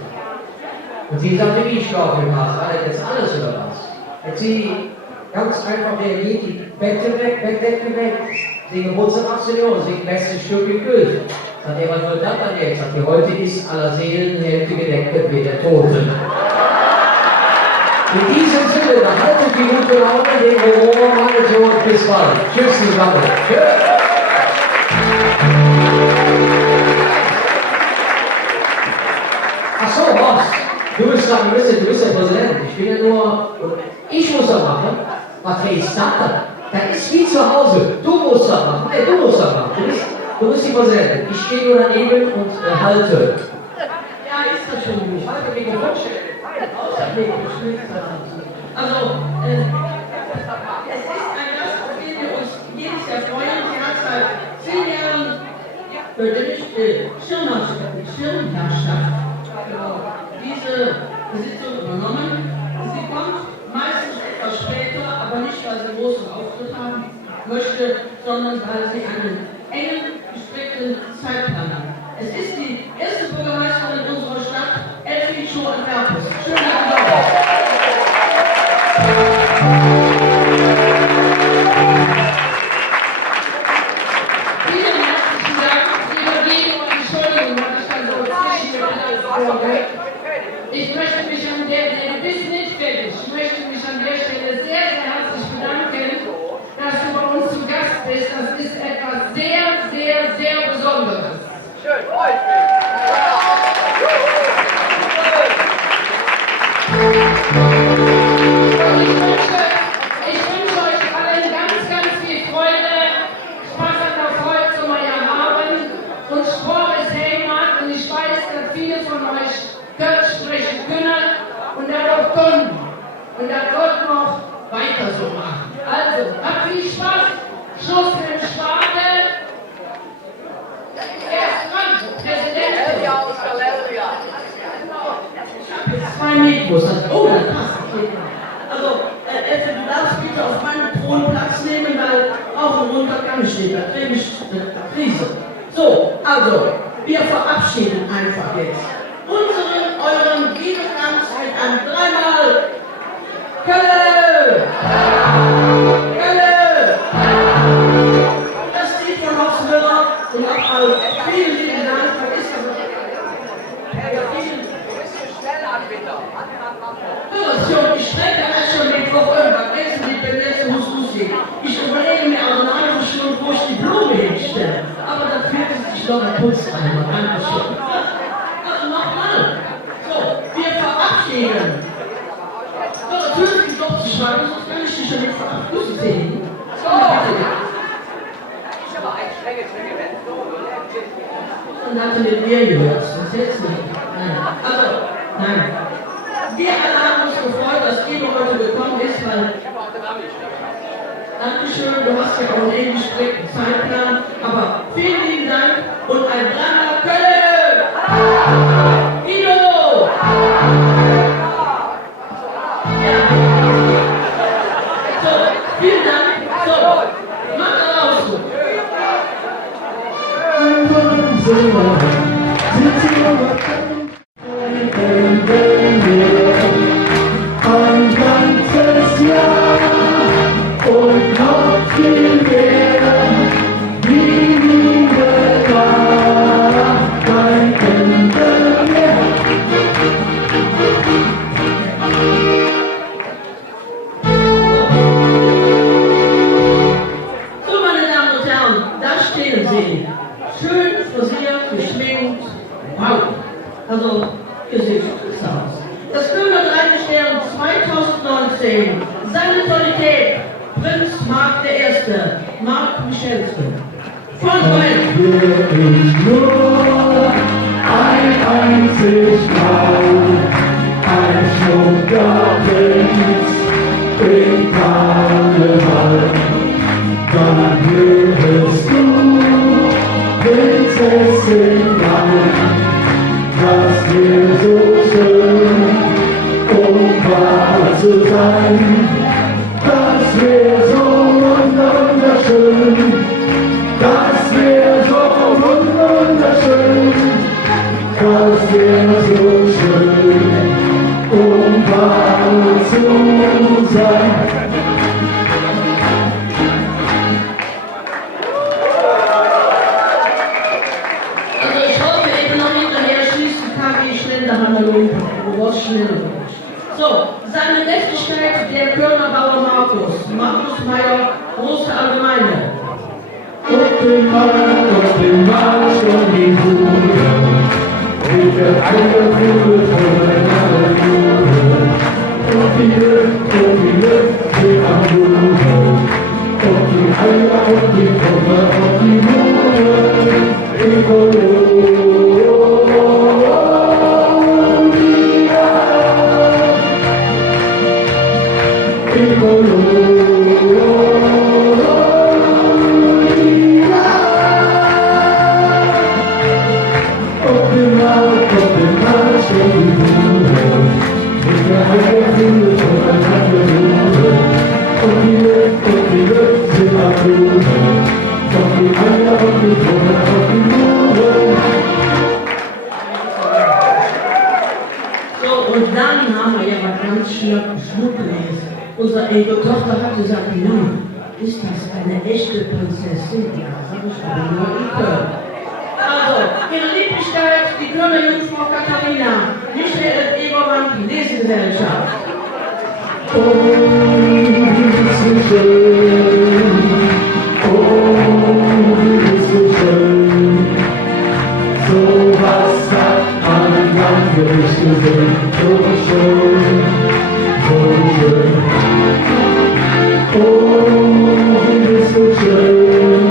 Und sie sagte, wie Schlafjung hast, war das jetzt alles oder was? Hat sie ganz einfach reagiert, die Bettdecke weg, sie Geburtstag ab Senioren, sie bestes Stück geküsst. Sagt er, was wird das dann jetzt? Sagt er, heute ist aller Seelenhälfte gedeckt mit der Toten. In diesem Sinne, behaltet die gute Laune, den Humor, meine so und bis bald. Tschüss zusammen. Tschüss. Ach so, Horst, du bist der Präsident. Ich bin ja nur, ich muss das machen. Was ist das dann? Das ist wie zu Hause. Du musst das machen. Nee, du musst das machen. Du bist die Präsidentin. Ich stehe nur daneben und halte. Ja, ist das schon gut. Halte mich gut. Also, es ist ein Gast, auf den wir uns jedes Jahr freuen. Sie hat seit 10 Jahren Schirmherrschaft diese Besitzung übernommen. Sie kommt meistens etwas später, weil sie einen großen Auftritt haben möchte, sondern weil sie einen engen, gestrickten Zeitplan hat. Es ist die erste Bürgermeisterin unserer Stadt, Elfie Schur-Antwerpes. Schönen Dank. Vielen herzlichen Dank, lieber Guido, und Entschuldigung, dass ich dann so vorgehe. Ich möchte mich an der, bis nicht fertig, ich möchte mich an der Stelle sehr, sehr herzlich bedanken, dass du bei uns zu Gast bist. Das ist etwas sehr, sehr, sehr Besonderes. Schön, freut mich. Ich wünsche euch allen ganz, ganz viel Freude, Spaß an der Freude zum Meierabend und Sport ist Heimat, und ich weiß, dass viele von euch Kölsch sprechen können und darauf kommen. Und das sollten wir auch weiter so machen. Also, habt viel Spaß, Schluss mit dem Schwade. Erst dran, Präsident. Zwei Mikros. Oh, das passt. Also, Elfe, du darfst bitte auf meinen Thron Platz nehmen, weil rauf und runter kann ich nicht. Da kriege ich eine Krise. So, also, wir verabschieden einfach jetzt euren Guido Franz mit einem dreimal Kölle! Kölle! Das Lied von Horst Müller und auch all vielen lieben Dank. Vergiss das. Ich spreche das schon Mittwoch irgendwann. Lesen Sie den letzten Hussi. Ich überlege mir also eine halbe Stunde, wo ich die Blume hinstelle. Aber dann fühlt es sich doch ein Putzeimer. Dankeschön. Also nochmal. So, wir verabschieden. So, natürlich doch zu schreiben, sonst kann ich dich ja nicht verabschieden. So, bitte. Ich habe ein strenges Regiment. Und hatte mit mir gehört. Das jetzt nicht. Nein. Also, nein. Wir alle haben uns gefreut, dass Guido heute gekommen ist, weil. Dankeschön, du hast ja auch einen ähnlich strikten Zeitplan. Aber vielen lieben Dank und ein Dreimal Kölle! Guido! Ja. So, vielen Dank. So, macht Applaus. Ein ganzes Jahr und noch viel mehr, wie Liebe war, kein Ende mehr. So, meine Damen und Herren, da stehen Sie. Schön frisiert, geschminkt. Wow. Also, ihr seht es aus. Das Kölner Dreigestirn 2019. Seine Qualität. Prinz Marc I. Marc Michelsen. Von Köln. Hier ist nur ein einzig Traum, ein Schmuckgartens im Karneval. Dann hörst du Prinzessin Lang, das wär so schön, um wahr zu sein. Das wär so wunderschön, das wär so wunderschön, das wär so schön, um wahr zu sein. Also ich hoffe eben noch hinterher schließen KG Schlenderhandelung, Ross Schlenderung. So, seine Mächtigkeit der Kölner Bauer Markus Meyer, große Allgemeine. Und den Marsch und die Hure, mit der eine Kugel von einer Jure. Und die Lüfte am Ruhe, und die Eier und die Kummer und die Mure, und die die Eier und die Butter auf die Uhren. So, und dann haben wir ja was ganz Schnuckeliges. Unsere Enkeltochter hat gesagt, ja, ist das eine echte Prinzessin? Ja, sag ich aber nur in Köln. Also, Ihre Lieblichkeit, die Kölner Jungfrau Katharina, Michael Ebermann, die Lesegesellschaft. Oh, bist du schön, oh, bist du schön, so was hat man lange nicht gesehen, so schön, so schön, oh, bist du schön,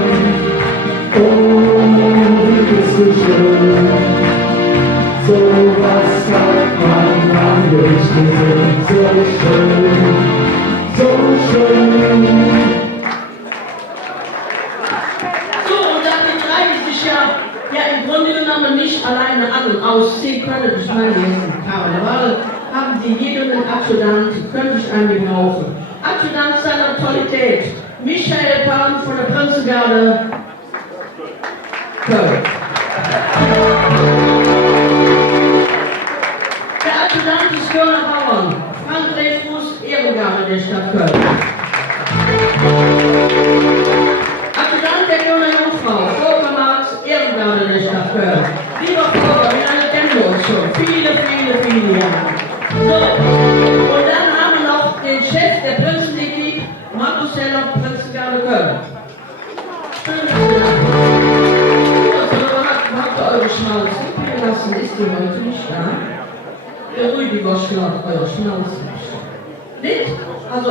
oh, bist du schön, so was hat man lange nicht gesehen, so schön, so schön. So, und damit treiben sich ja im Grunde genommen nicht alleine an und ausziehen können. Ich meine, jetzt im Karneval haben die jeden Adjutant, könnte ich einen gebrauchen. Adjutant seiner Qualität, Michael Palm von der Prinzengarde, Köln. Der Adjutant des Kölner Bauern, Frank Dreyfus, Ehrengarde der Stadt Köln. Adjutant der Kölner Jungfrau, Volker Marx, Ehrengarde der Stadt Köln. Lieber Volker, wie lange kennen wir uns schon? Viele Jahre. So, und dann haben wir noch den Chef der Prinzenliga, Markus Heller, Prinzengarde Köln. Schön, dass ihr da seid. Habt ihr eure Schnauze gelassen, ist die heute nicht da? Der Rüdiger schlagt eure Schnauze nicht. Nicht? Also,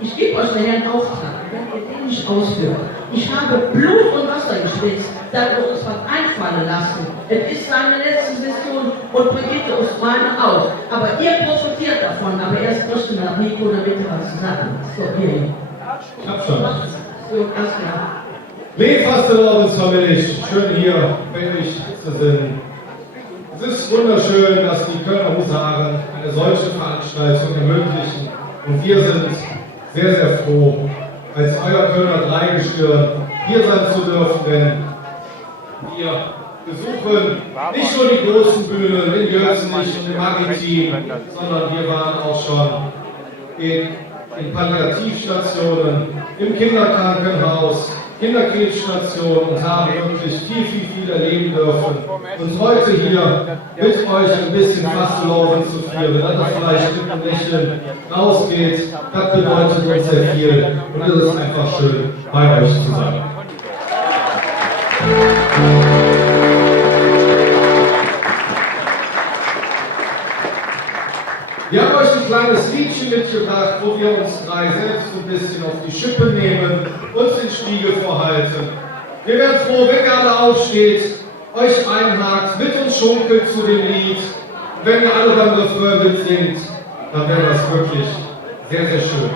ich gebe euch nachher einen Auftrag, wenn ihr den nicht ausführt. Ich habe Blut und Wasser geschwitzt, da wir uns was einfallen lassen. Es ist seine letzte Session und Brigitte und meine auch. Aber ihr profitiert davon, aber erst möchte nach Nico damit was sagen. So, ihr. Ich hab schon. So, ganz klar. Lebensfastelabensfamilie, schön hier, wenn ich zu sind. Es ist wunderschön, dass die Kölner Husaren eine solche Veranstaltung ermöglichen. Und wir sind sehr, sehr froh, als euer Kölner Dreigestirn hier sein zu dürfen, denn wir besuchen nicht nur die großen Bühnen in Jörsnich und im Maritim, sondern wir waren auch schon in Palliativstationen, im Kinderkrankenhaus, Kinderkrebsstationen und haben wirklich viel erleben dürfen. Und heute hier mit euch ein bisschen Fastelaufen zu führen, dass das vielleicht mit einem Lächeln rausgeht, das bedeutet uns sehr viel. Und es ist einfach schön, bei euch zu sein. Wir haben euch ein kleines Liedchen mitgebracht, wo wir uns drei selbst ein bisschen auf die Schippe nehmen, uns den Spiegel vorhalten. Wir wären froh, wenn ihr alle aufsteht, euch einhakt, mit uns schunkelt zu dem Lied. Und wenn ihr alle beim Refrain mitsingt, dann wäre das wirklich sehr, sehr schön.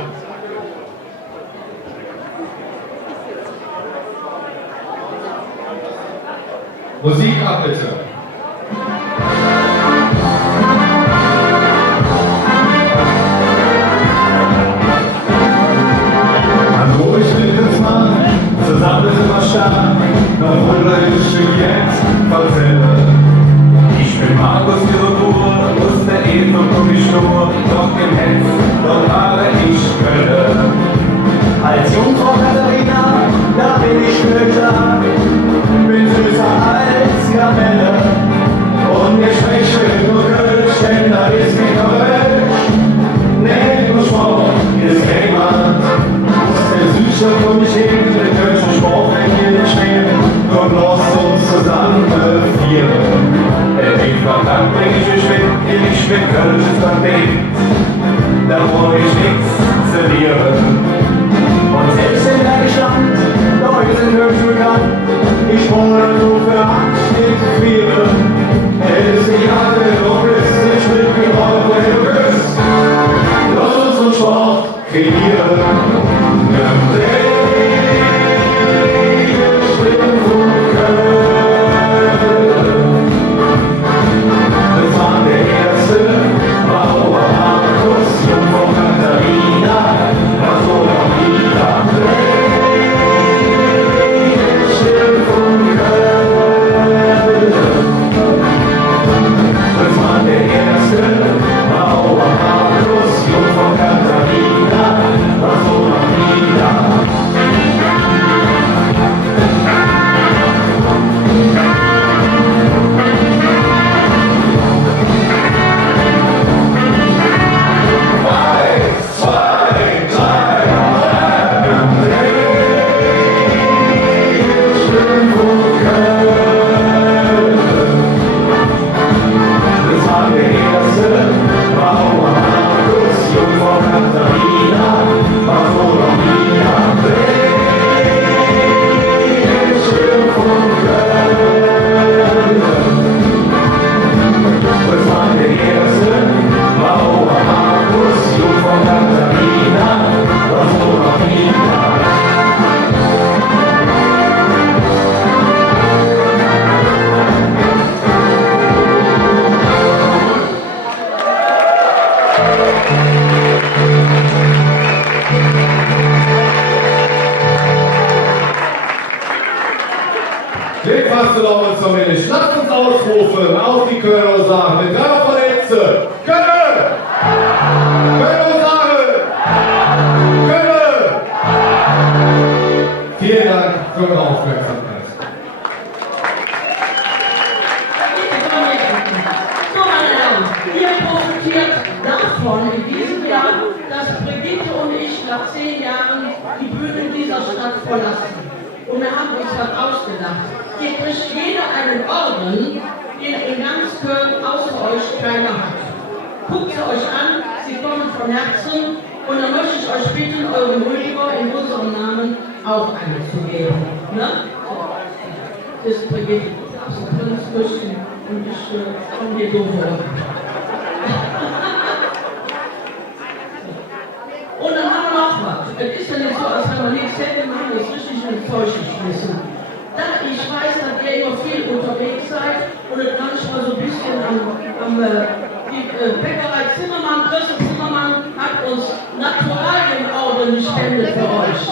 Musik ab, bitte. Zusammen sind wir stark, noch 100 Stück jetzt verzählen. Ich bin Markus, ihre Ruhe, aus der Ehe komm ich nur, doch im Hetz, dort war ich Köln. Als Jungfrau Katharina, da bin ich stark, bin süßer als Kamelle. Und ich spreche nur Kölsch, denn da ist mir Kölsch. Nee, nur Sport, ist England. Der Süße komm ich hin, der Kölsche Sport, wenn wir nicht stehen. Komm, lasst uns zusammen vieren. Der Weg verdammt, bring ich Den Fastenauen zum Milch. Lasst uns ausrufen auf die Kölner Sachen. Mit drei von Hitze. Kölner! Kölner Sachen! Kölner! Vielen Dank für eure Aufmerksamkeit. So, meine Herren, ihr profitiert davon in diesem Jahr, dass Brigitte und ich nach 10 Jahren die Bühne dieser Stadt verlassen. Und wir haben uns was ausgedacht. Hier kriegt jeder einen Orden, den in ganz Köln außer euch keiner hat. Guckt sie euch an, sie kommen von Herzen und dann möchte ich euch bitten, euren Rüdiger in unserem Namen auch einen zu geben. Ne? Das ist Brigitte, du darfst ein kleines Rüstchen und ich komme hier so hoch. Und dann haben wir noch was. Es ist ja nicht so, als wenn wir nichts hätten, machen wir es richtig ins Zeug geschmissen. Da ich weiß, dass ihr immer viel unterwegs seid und es manchmal so ein bisschen die Bäckerei Zimmermann, Christoph Zimmermann, hat uns Naturalienorden gespendet für euch.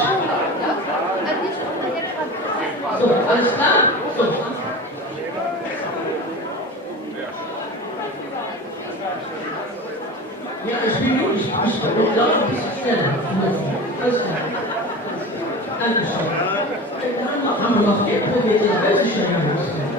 So, alles klar? So. Ja, ich bin gut, ich glaube ein bisschen schneller. Alles klar. Dankeschön. Dann haben wir noch Geld probiert, den Weltschöner losgehen.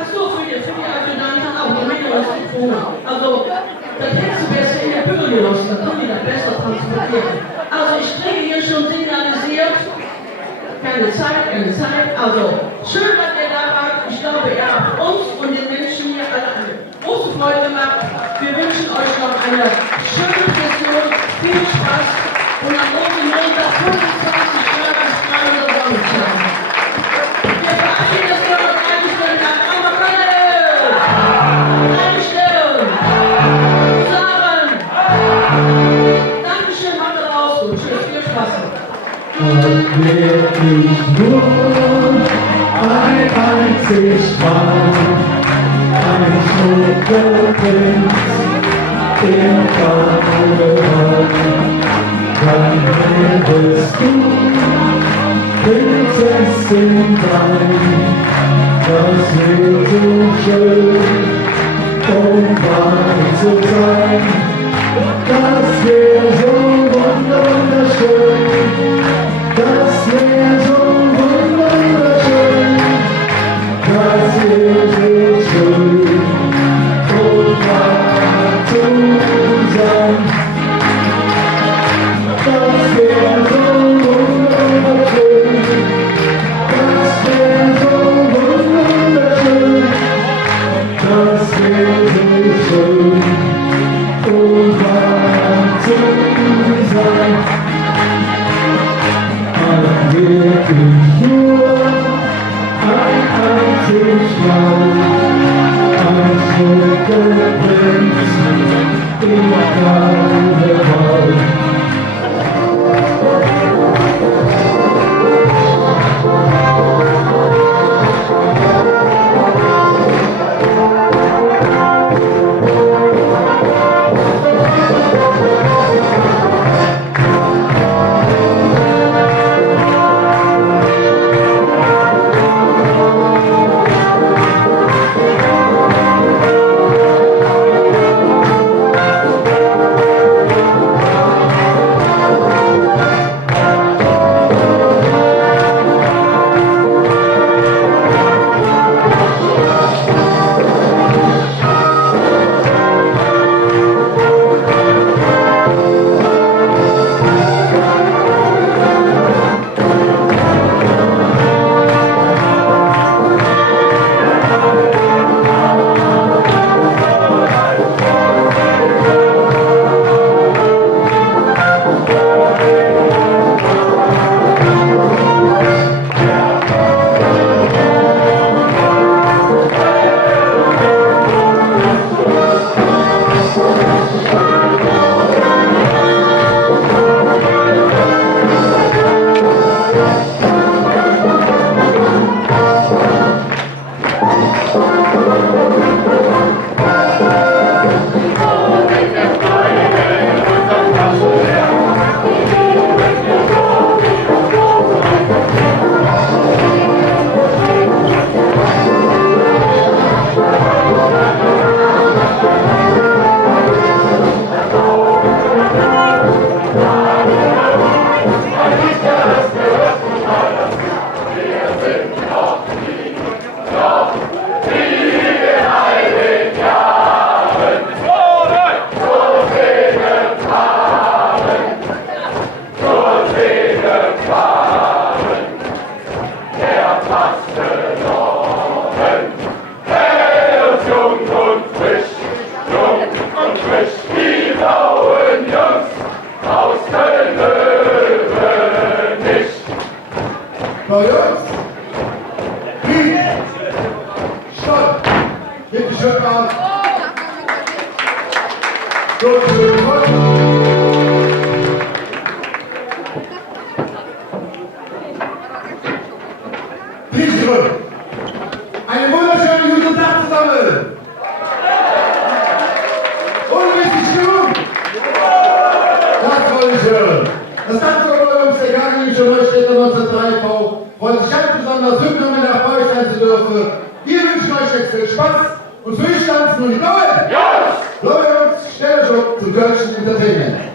Achso, für die Adjutanten auch, damit ihr was zu tun habt. Also, das hättest du besser in der Bühne gelassen, dann können die das besser transportieren. Also, ich kriege hier schon signalisiert, keine Zeit. Also, schön, dass ihr da wart. Ich glaube, ihr habt uns und den Menschen hier alle eine große Freude gemacht. Wir wünschen euch noch eine schöne Session, viel Spaß und am großen Montag 25 Grad bis 3 Uhr Sonnenschein. Wir verabschieden das nur noch 30 Stunden lang. Aber Köln! Einstellen! Zusammen! Dankeschön, macht das aus. Tschüss, viel Spaß. Wirklich nur ein einziges Mal, ein Schmuckprinz im Karneval. Dann wärst du Prinzessin Wein, das wäre so schön, um wahr zu sein. Das wäre so wunderschön. Das wäre so wunderschön, das wäre so schön, und wahr zu sein. Das wäre so wunderschön, das wäre so wunderschön, das wäre so schön, Einen wunderschönen guten Tag zusammen! Und wie ist die Stimmung? Das wollte ich hören. Das Tanzorganium der Gagnische Neustädter 1903 freut sich ganz besonders, Hymnen erfolgreich sein zu dürfen. Wir wünschen euch jetzt viel Spaß und für euch tanzen nun die Blaue! Ja! Blaue Jungs, schnell schon zum Kölschen Entertainment.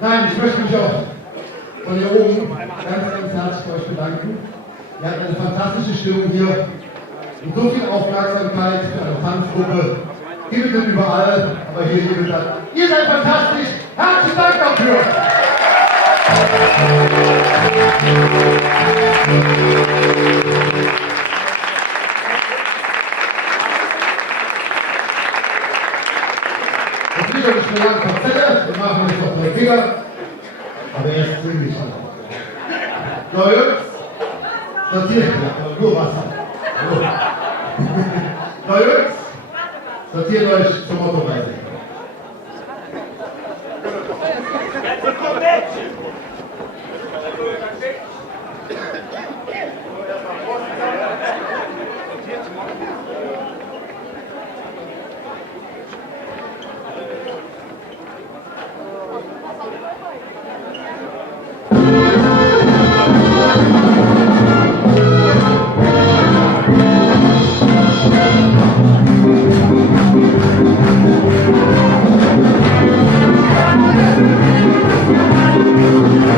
Nein, ich möchte mich auch von hier oben ganz, ganz herzlich bei euch bedanken. Ihr habt eine fantastische Stimmung hier und so viel Aufmerksamkeit für eine Tanzgruppe. Gibt es nicht überall, aber hier gibt es das. Ihr seid fantastisch. Herzlichen Dank dafür. Das ist nicht mehr lange Konzerte, wir machen jetzt noch 3 Finger, aber erst ziemlich lang. Leute, sortiert euch, nur Wasser. Leute, sortiert euch zum Motto-Reise. Thank you.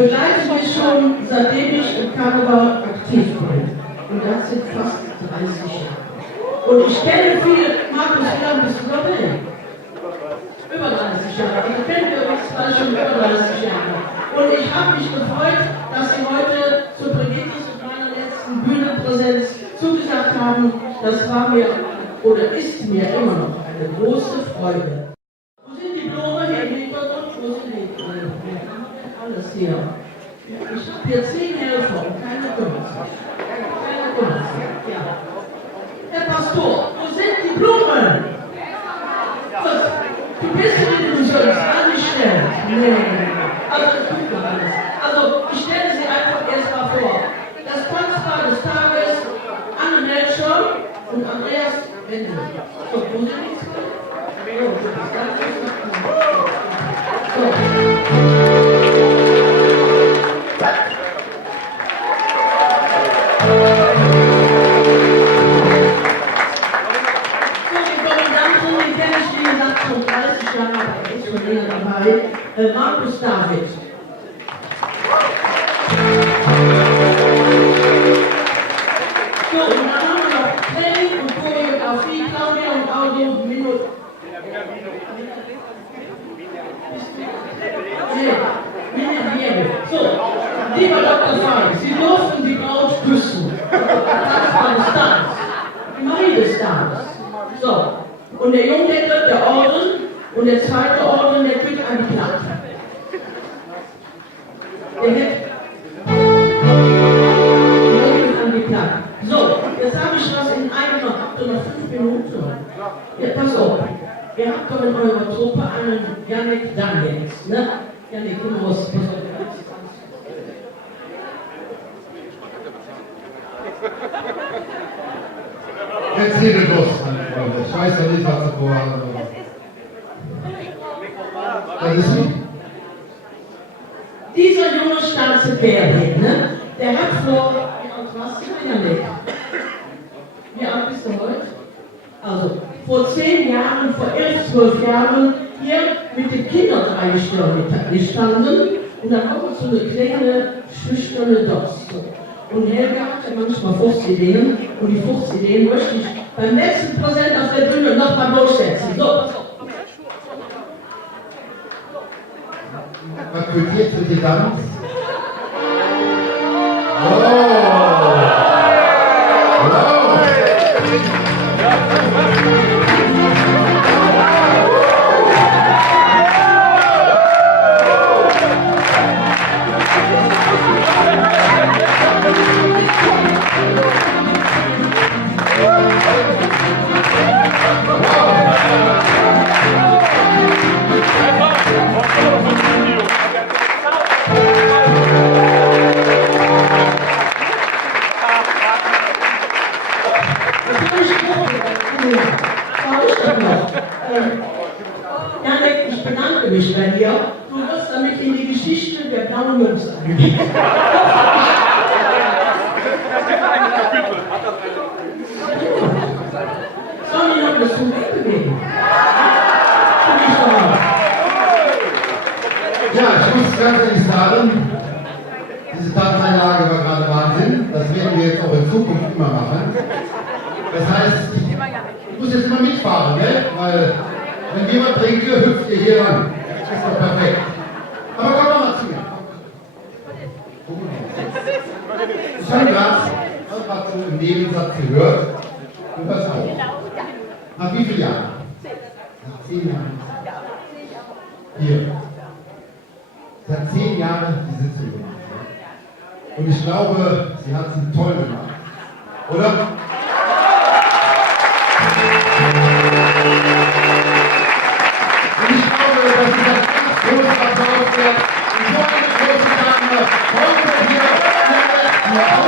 begleitet mich schon, seitdem ich im Karneval aktiv bin. Und das sind fast 30 Jahre. Und ich kenne viele, Markus, wie lange bist du dabei? Über 30 Jahre. Also kennen wir uns zwar schon über 30 Jahre. Und ich habe mich gefreut, dass Sie heute zu Brigitte und meiner letzten Bühnenpräsenz zugesagt haben. Das war mir oder ist mir immer noch eine große Freude. Wo sind die Blumen hier im Hintergrund? Wo sind die? Alles hier. Ich habe hier 10 Helfer und keine Künstler. Keine Künstler. Ja. Herr Pastor, wo sind die Blumen? Was? Du bist nicht, du sollst angestellt. Nee. Also, tut mir alles. Also, ich stelle sie einfach erst mal vor. Das Tanzpaar des Tages, Anne Melcher und Andreas Wendel. So, wo sind die zwei? Oh, das ist ganz so. Schon 30 Jahre, aber er ist schon länger dabei, Markus David. So, und dann haben wir noch Training und Choreografie, Claudia und Audio, Minute. So, lieber Dr. Feig, Sie durften die Braut küssen. Das war des Tages. Die Marie des Tages. So. Und der Junge, der kriegt der Orden und der zweite Orden, der kriegt einen Platt. Der kriegt einen Platt. So, jetzt habe ich was in einer, habt ihr noch 5 Minuten? Ja, pass auf. Ihr habt doch in eurer Truppe einen Janik Daniels, ne? Janik, du musst, pass auf. Jetzt geht es los, meine Freunde. Ich weiß ja nicht, was Sie vorhaben. Das ist sie. Dieser junge Staatssekretär, ne? Der hat vor, wie alt warst du denn nicht? Wie alt bist du heute? Also, vor 10 Jahren, vor 11, 12 Jahren hier mit den Kindern gestanden und dann kommt so eine kleine, schüchterne Dost. Und Helga hat ja manchmal 50 Ideen und die 50 Ideen möchte ich beim letzten Präsent auf der Bühne nochmal durchsetzen. So, pass auf. Was quittiert für die Damen? Janek, ich bedanke mich bei dir. Du wirst damit in die Geschichte der blauen Jungs eingehen. Sonny hat es zum Weggegeben. Ja, ich muss ganz ehrlich sagen, diese Tanzeinlage war gerade Wahnsinn. Das werden wir jetzt auch in Zukunft immer machen. Das heißt, ich muss jetzt mal mitfahren, ne? Weil wenn jemand trinkt, hüpft ihr hier ran. Das ist doch perfekt. Aber komm doch mal zu mir. Ich habe gerade so im Nebensatz gehört. Und pass auf. Nach wie vielen Jahren? Nach 10 Jahren. Hier. Sie hat 10 Jahre die Sitzung gemacht. Und ich glaube, sie hat sie toll gemacht. Oder? Und ich glaube, dass sie das ganz groß Applaus wird. Und so eine große Dame heute hier in der letzten Jahr.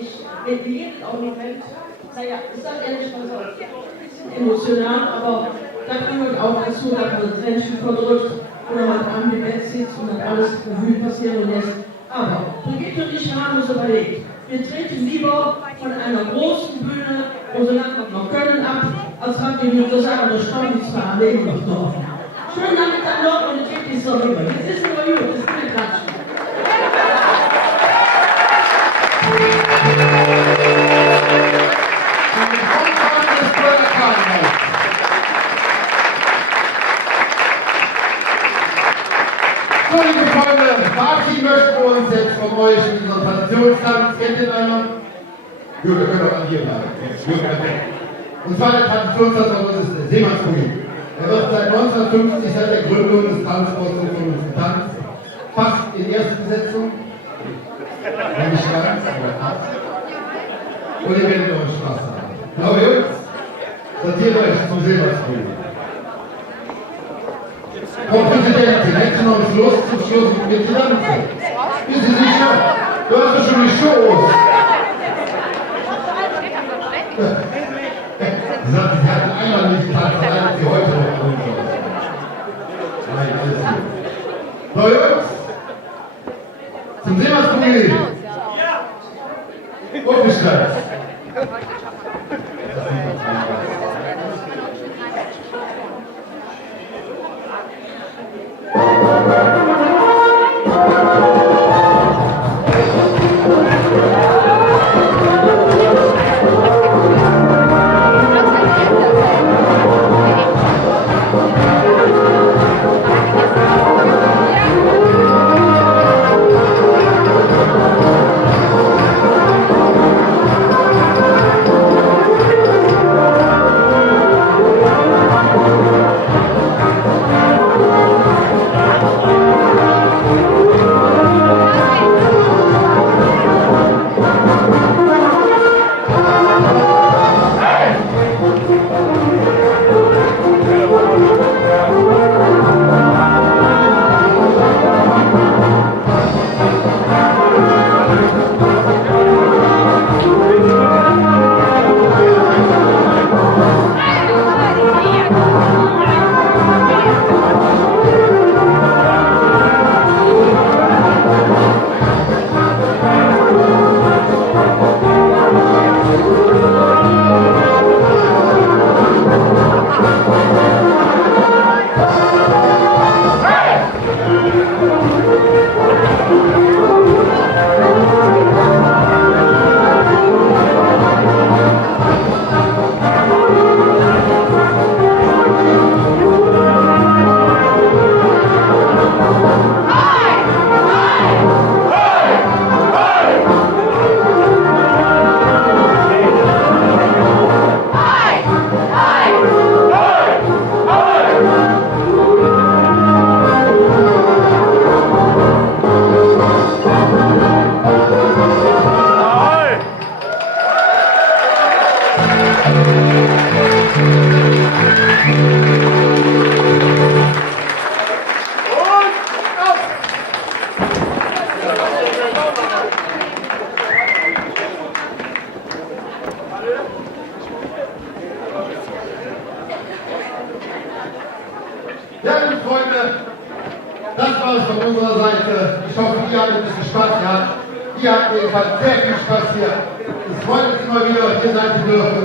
ich will jeden Augenblick, naja, ich sage ehrlich mal so, ein bisschen emotional, aber da gehört auch dazu, dass man das Menschen verdrückt oder man am Bett sitzt und dann alles Revue passieren lässt. Aber Brigitte und ich haben uns überlegt, wir treten lieber von einer großen Bühne, wo so lange wir noch können, ab, als dass wir nur sagen, das stand die zwar am Leben noch drauf. Schönen Nachmittag noch und geht die Sonne über. Jetzt ist nur gut, das ist eine Klatschen. So, liebe Freunde, verabschieden möchten wir uns jetzt von euch mit unserem Traditionstanz. Kennt ihr einen? Gut, wir können auch an hier bleiben. Gut, perfekt. Und zwar der Traditionstanz von uns ist der Seemannsboogie. Er wird seit 1950, seit der Gründung des Tanzsports von uns getanzt. Fast in erster Besetzung. Ja, nicht ganz, aber fast. Und ihr werdet euch Spaß haben. Aber Jungs, sortiert euch zum Seemannsboogie. Frau Präsidentin, hätten Sie noch Lust zum Schluss mit mir zu tanzen? Sind Sie sicher? Du hast doch schon die Shows. Sie sagten, Sie hatten einmal nicht getanzt, dann hatten Sie heute noch anschauen. Nein, alles gut. So, Jungs, zum Seemannsboogie. Aufgestellt. Ja, liebe Freunde, das war es von unserer Seite. Ich hoffe, ihr hattet ein bisschen Spaß gehabt. Ihr habt jedenfalls sehr viel Spaß hier. Es freut uns immer wieder, hier sein zu dürfen.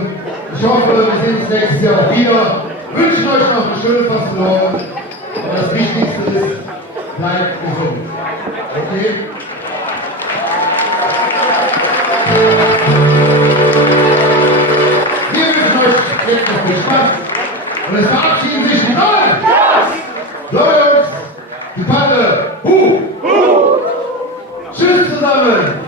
Ich hoffe, wir sehen uns nächstes Jahr auch wieder. Wünschen euch noch eine schöne Fasson. Und das Wichtigste ist, bleibt gesund. Okay? Wir wünschen euch jetzt noch viel Spaß. Und es verabschieden sich die Neuen. So, Jungs, die Patte. Tschüss zusammen.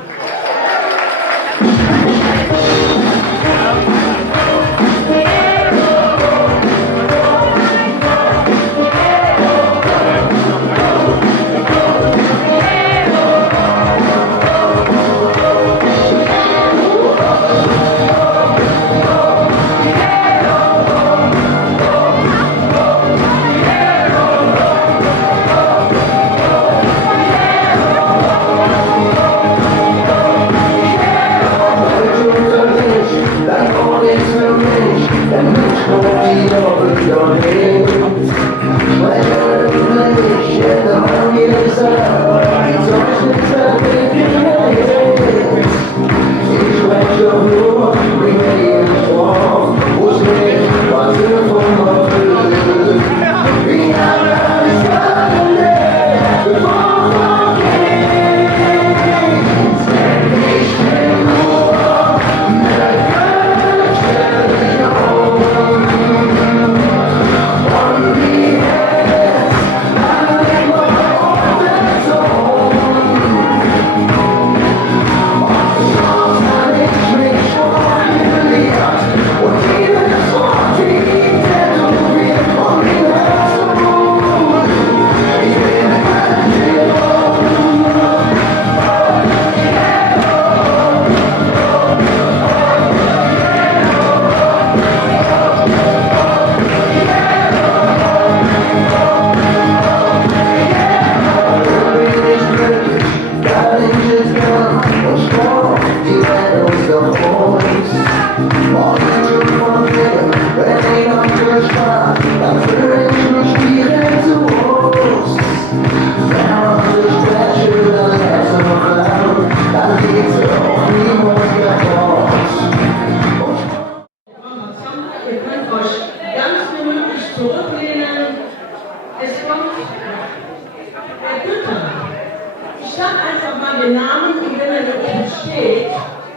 den Namen und wenn er da oben steht,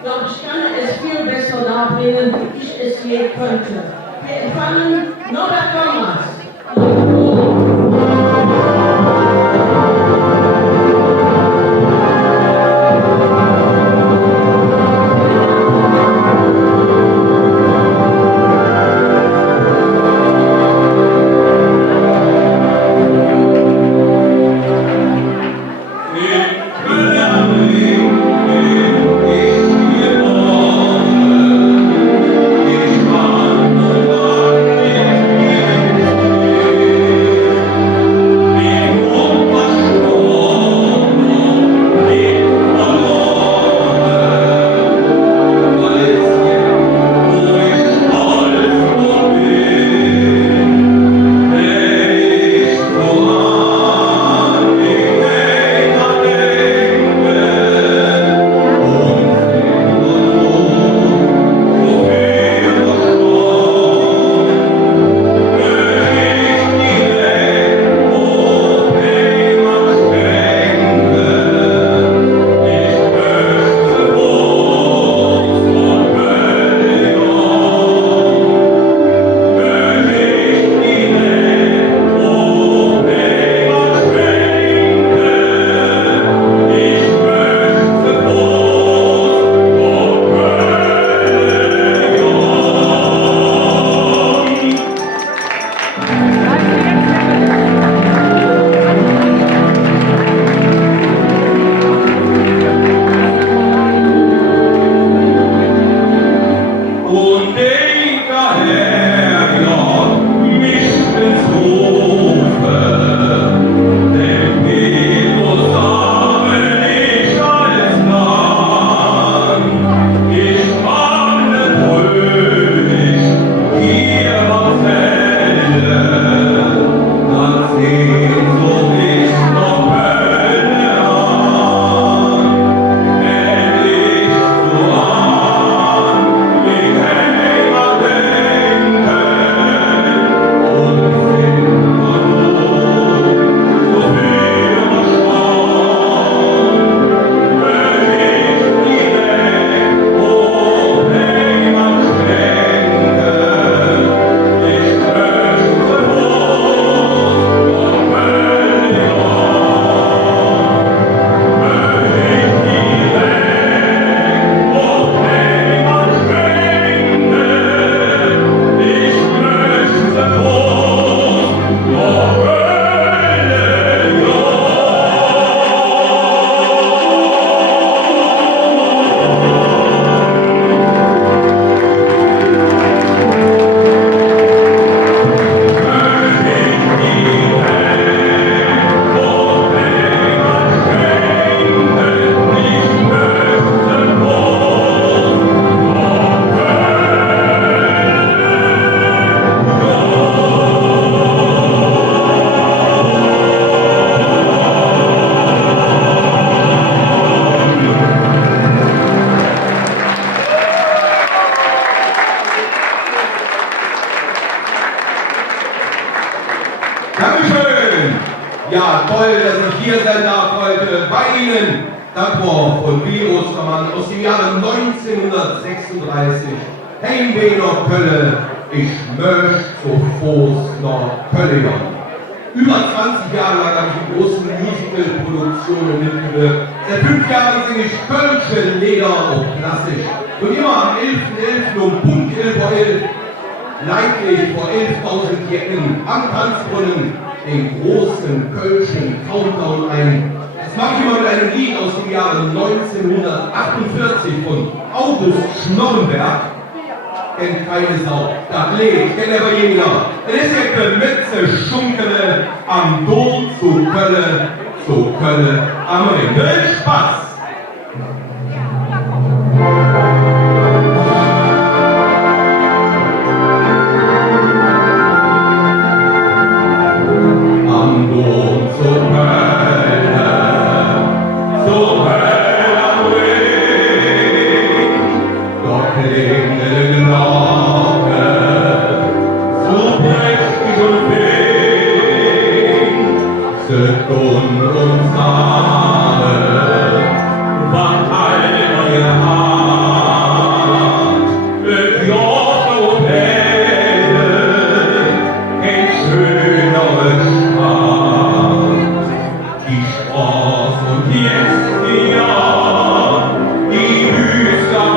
glaube ich, kann er es viel besser darbringen, wie ich es je könnte. Wir empfangen Norbert Thomas. Ich wir sind da heute bei Ihnen. Das war von Willi Ostermann aus dem Jahre 1936. Heimweh nach Kölle, ich möchte so Fuß nach Kölle gehen. Über 20 Jahre lang habe ich in großen Musical-Produktionen mitgewirkt. Seit 5 Jahren singe ich Kölsche Lieder auf Klassisch. Und immer am 11.11. um Punkt 11.11 Uhr leitlich vor 11.000 Jecken am Tanzbrunnen den großen Kölschen Countdown ein. Das mache ich immer mit einem Lied aus dem Jahre 1948 von August Schnorrenberg. Kennt keine Sau, das lebt, kennt aber jeder. Es ist ja Mütze Schunkele am Dom zu Kölle am Ring. Viel Spaß! Am Dom zu Kölle am Ring, dort klingelt Glocke, so prächtig und fing, Söckund und Sahne, wand all ihr Hand, mit Joch und Helle, in schöner Stadt, die Straße und jetzt die Jahr, die Wüste am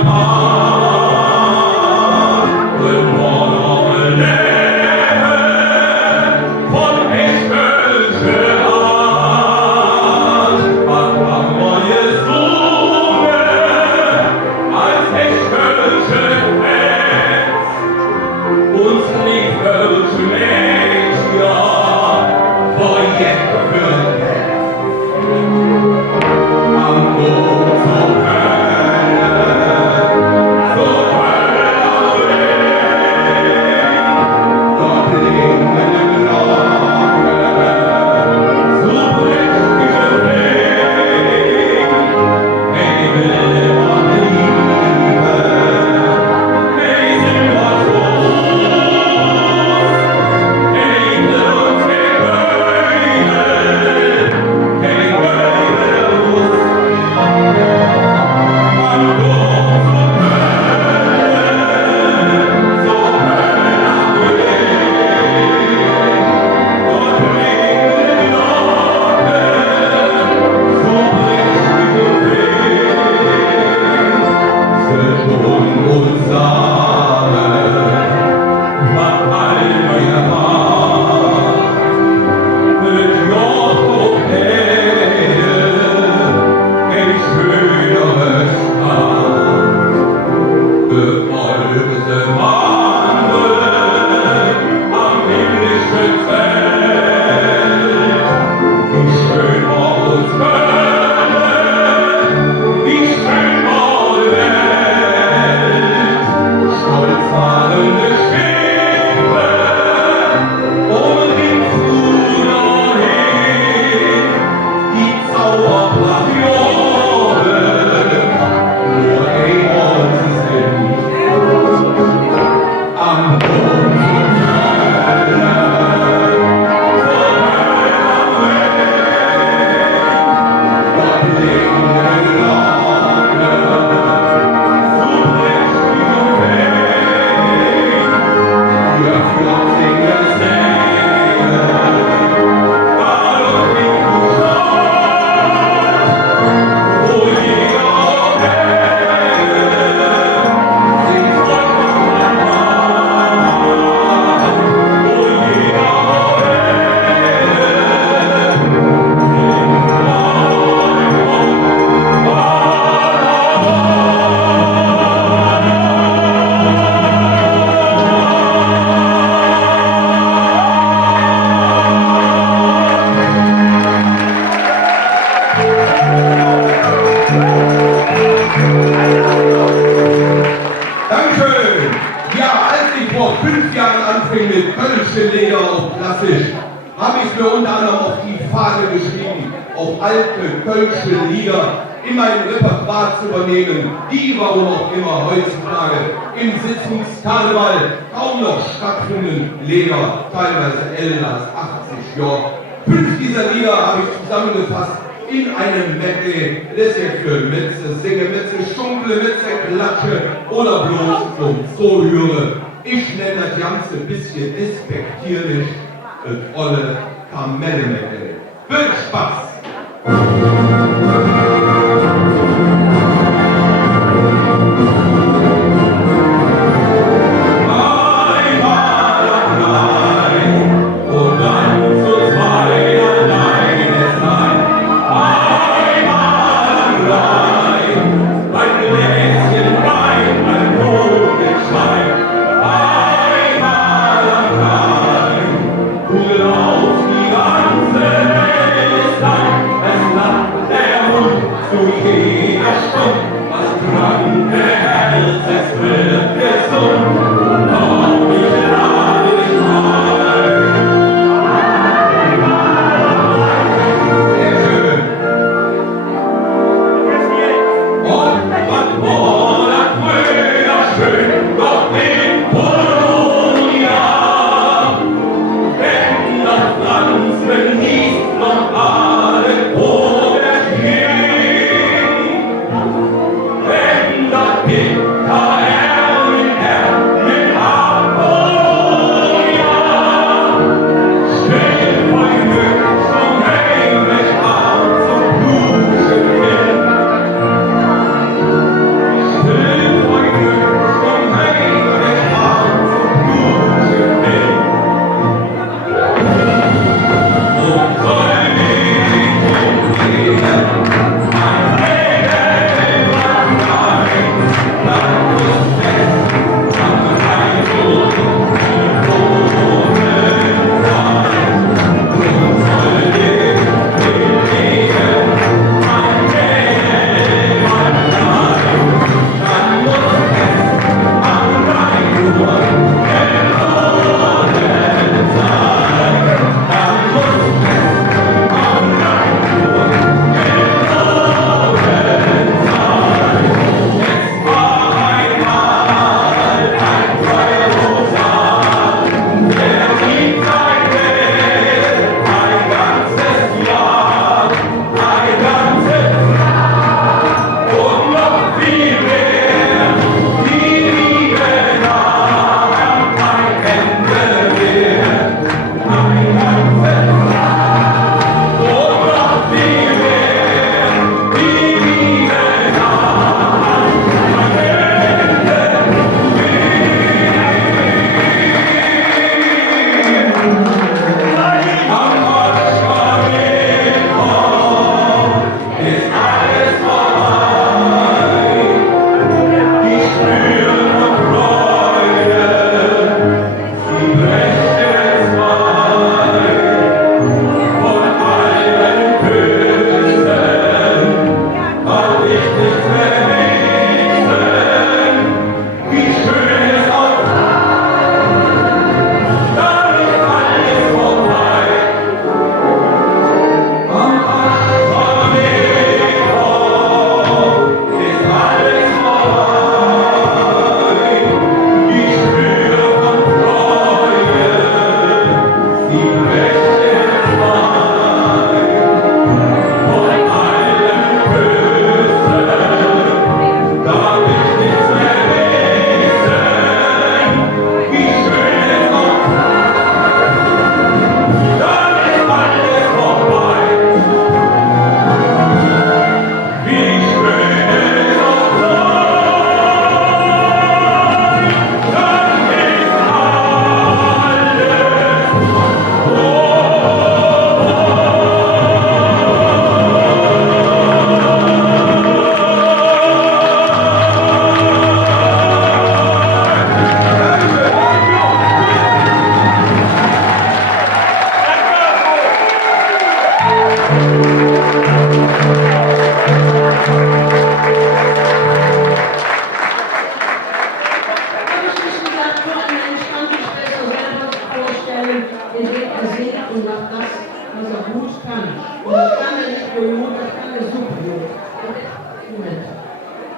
in mein Repertoire zu übernehmen, die, warum auch immer heutzutage im Sitzungskarneval kaum noch stattfinden, Leder, teilweise älter als 80 Jahre, 5 dieser Lieder habe ich zusammengefasst in einem Medley, das ihr für Mitze singe, Mitze schunkle, Mitze klatsche oder bloß so höre. Ich nenne das Ganze ein bisschen despektierlich das olle Kamelle-Medley. Viel Spaß!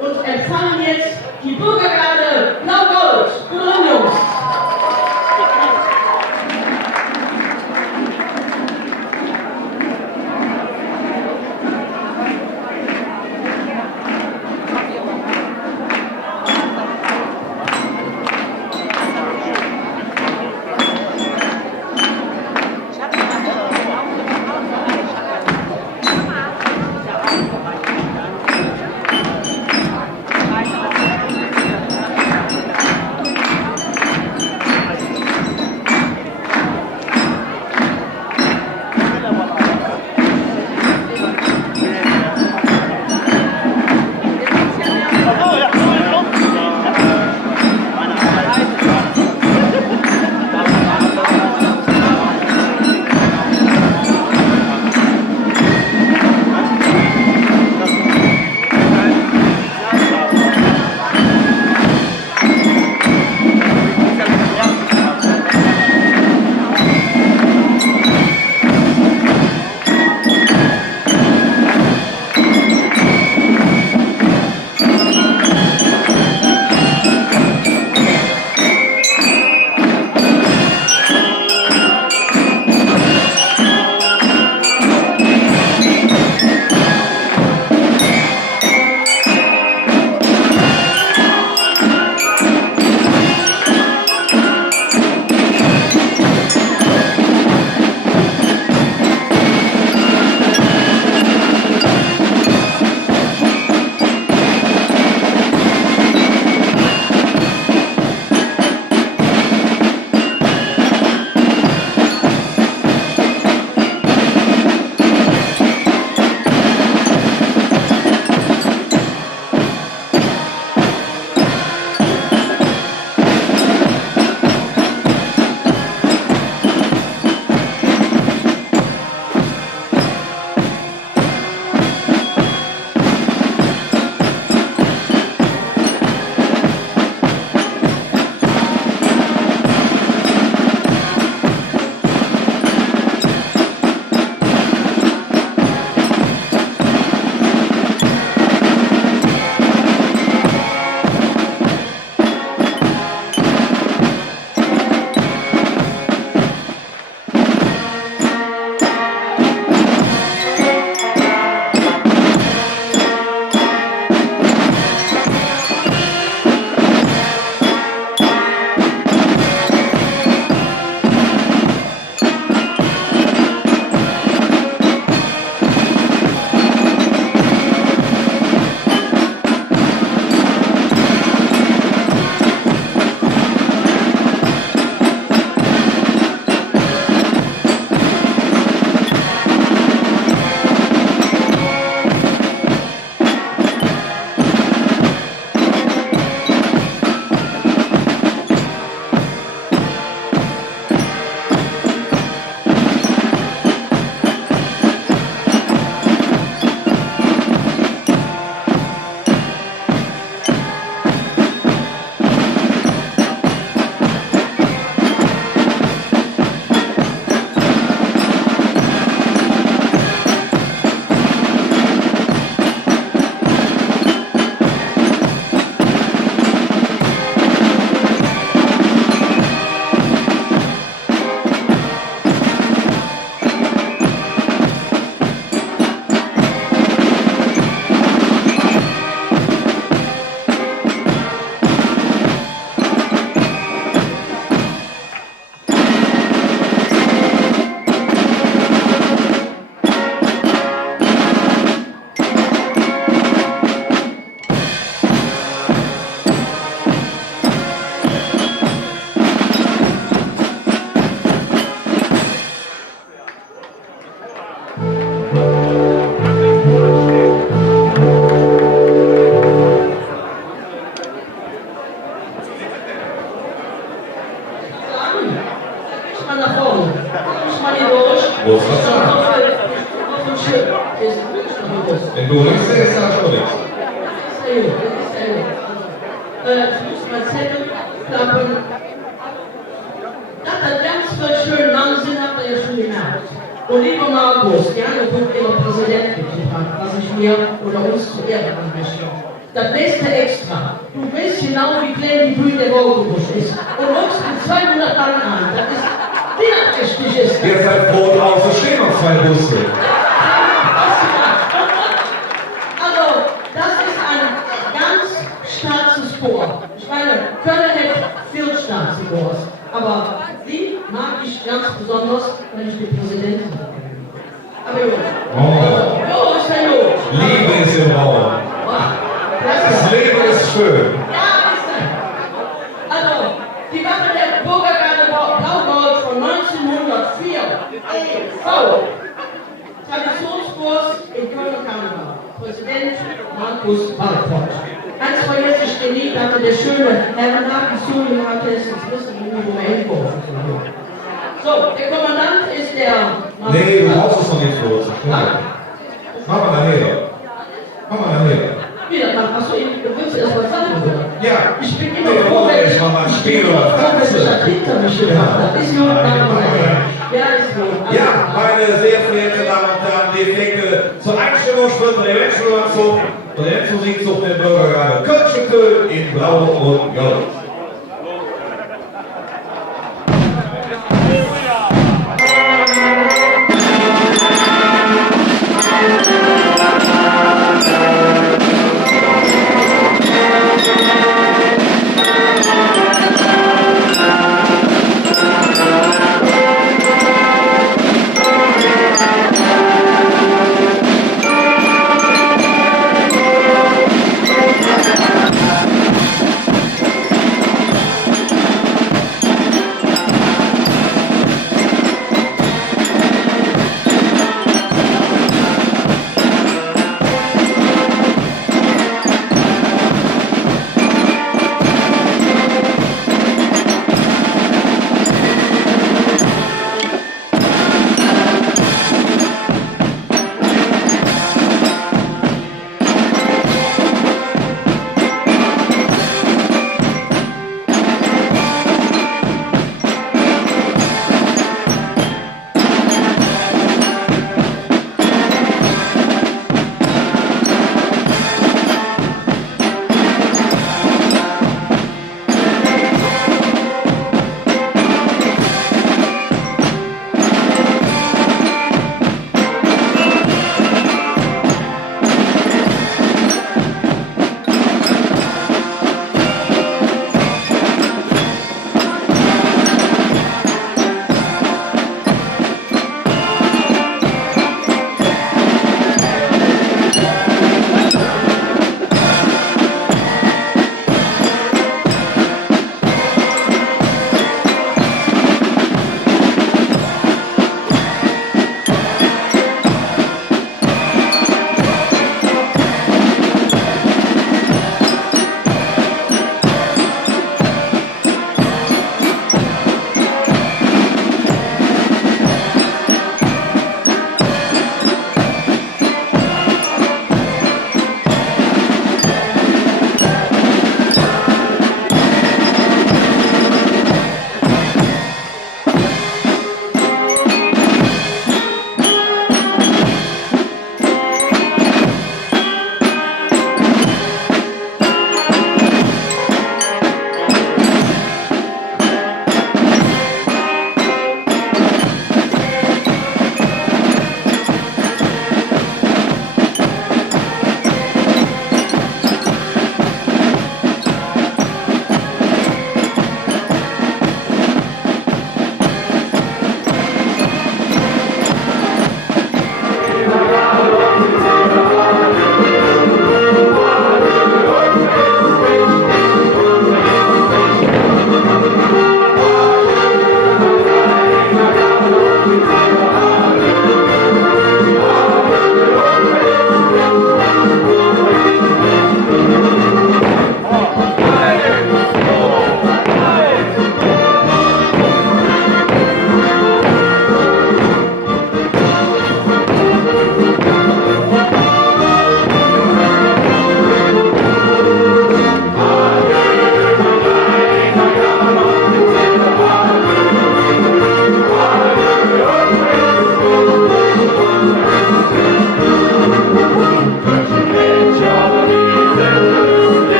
Und empfangen jetzt die Bürgergarde Blau-Gold. Guten Abend, Jungs. Muss was sagen. Wenn du nichts sagst, sagst du nichts. Ich muss mal Zettel klappen. Dass er ganz viel schönen Namen sind, habt ihr ja schon gemerkt. Und lieber Markus, gerne wird immer Präsident gefragt, was ich mir oder uns zu Ehren anmöchte. Das nächste Extra. Du weißt genau, wie klein die Bühne der Wolkenbusch ist. Und rückst mit 200 Mann an. Das ist widerrechtlich ist. Ihr seid froh drauf, so stehen noch 2 Busse. Also, das ist ein ganz Staatsspor. Ich meine, Köln hat viel Staatsspors. Aber die mag ich ganz besonders, wenn ich die Präsidentin bin. Aber gut. Jo, ist ja gut. Liebe ist im Raum. Das Leben ist schön. Ja, ist es. Also, die Waffe der Bürgergarde Blaugold von 1904. Traditionskurs im Kölner Karneval. Präsident Markus Walpott. Eins vergesse ich den nie, hatte der schöne Herrenab, die Zunge hatte es ins Wissen, wo wir hinkommen. So, der Kommandant ist der... Nee, du brauchst es noch nicht so. Mach mal nachher. Mach mal nachher. Wieder, achso, willst du erst was sagen, oder? Ja. Ich bin immer froh, wenn ich mal ein Spiel oder was. hinter mich gemacht habe. Ist gut, ja, ist gut. Ja, meine sehr verehrten Damen und Herren, die Effekte zur Einstimmungsschritt der Menschenüberzug und der Musikzug der Bürgergarde Köln in Blau und Gold.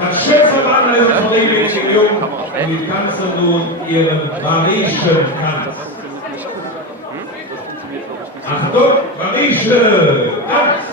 Das schönste Band ist von den Mädchen Jungen, die tanzen nun ihren Marischen Tanz. Achtung, Marische Tanz!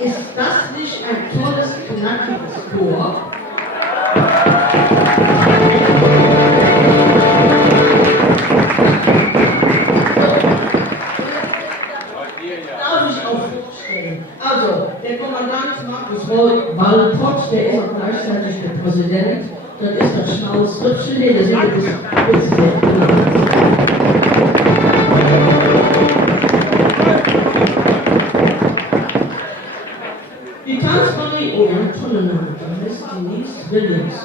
Ist das nicht ein tolles, knackiges Tor? Darf ich auch vorstellen? Also, der Kommandant Markus Wallpott, der ist auch gleichzeitig der Präsident. Dann ist das Schmaus Rübschen, der sind wir bis die Tanzmarie, oh ja, tolle Name, da heißt die Denise Williams.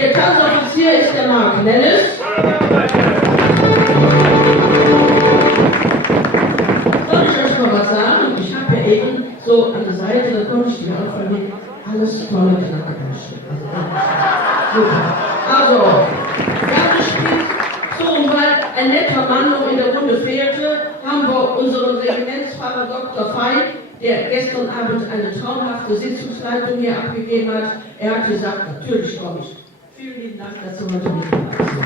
Der Tanzoffizier ist der Mark Nellis. Also, Janne Schmidt, so und weil ein netter Mann noch in der Runde fehlte, haben wir unseren Regimentspfarrer Dr. Veit, der gestern Abend eine traumhafte Sitzungsleitung hier abgegeben hat. Er hat gesagt, natürlich komme ich. Vielen lieben Dank, dass Sie heute mit dabei sind.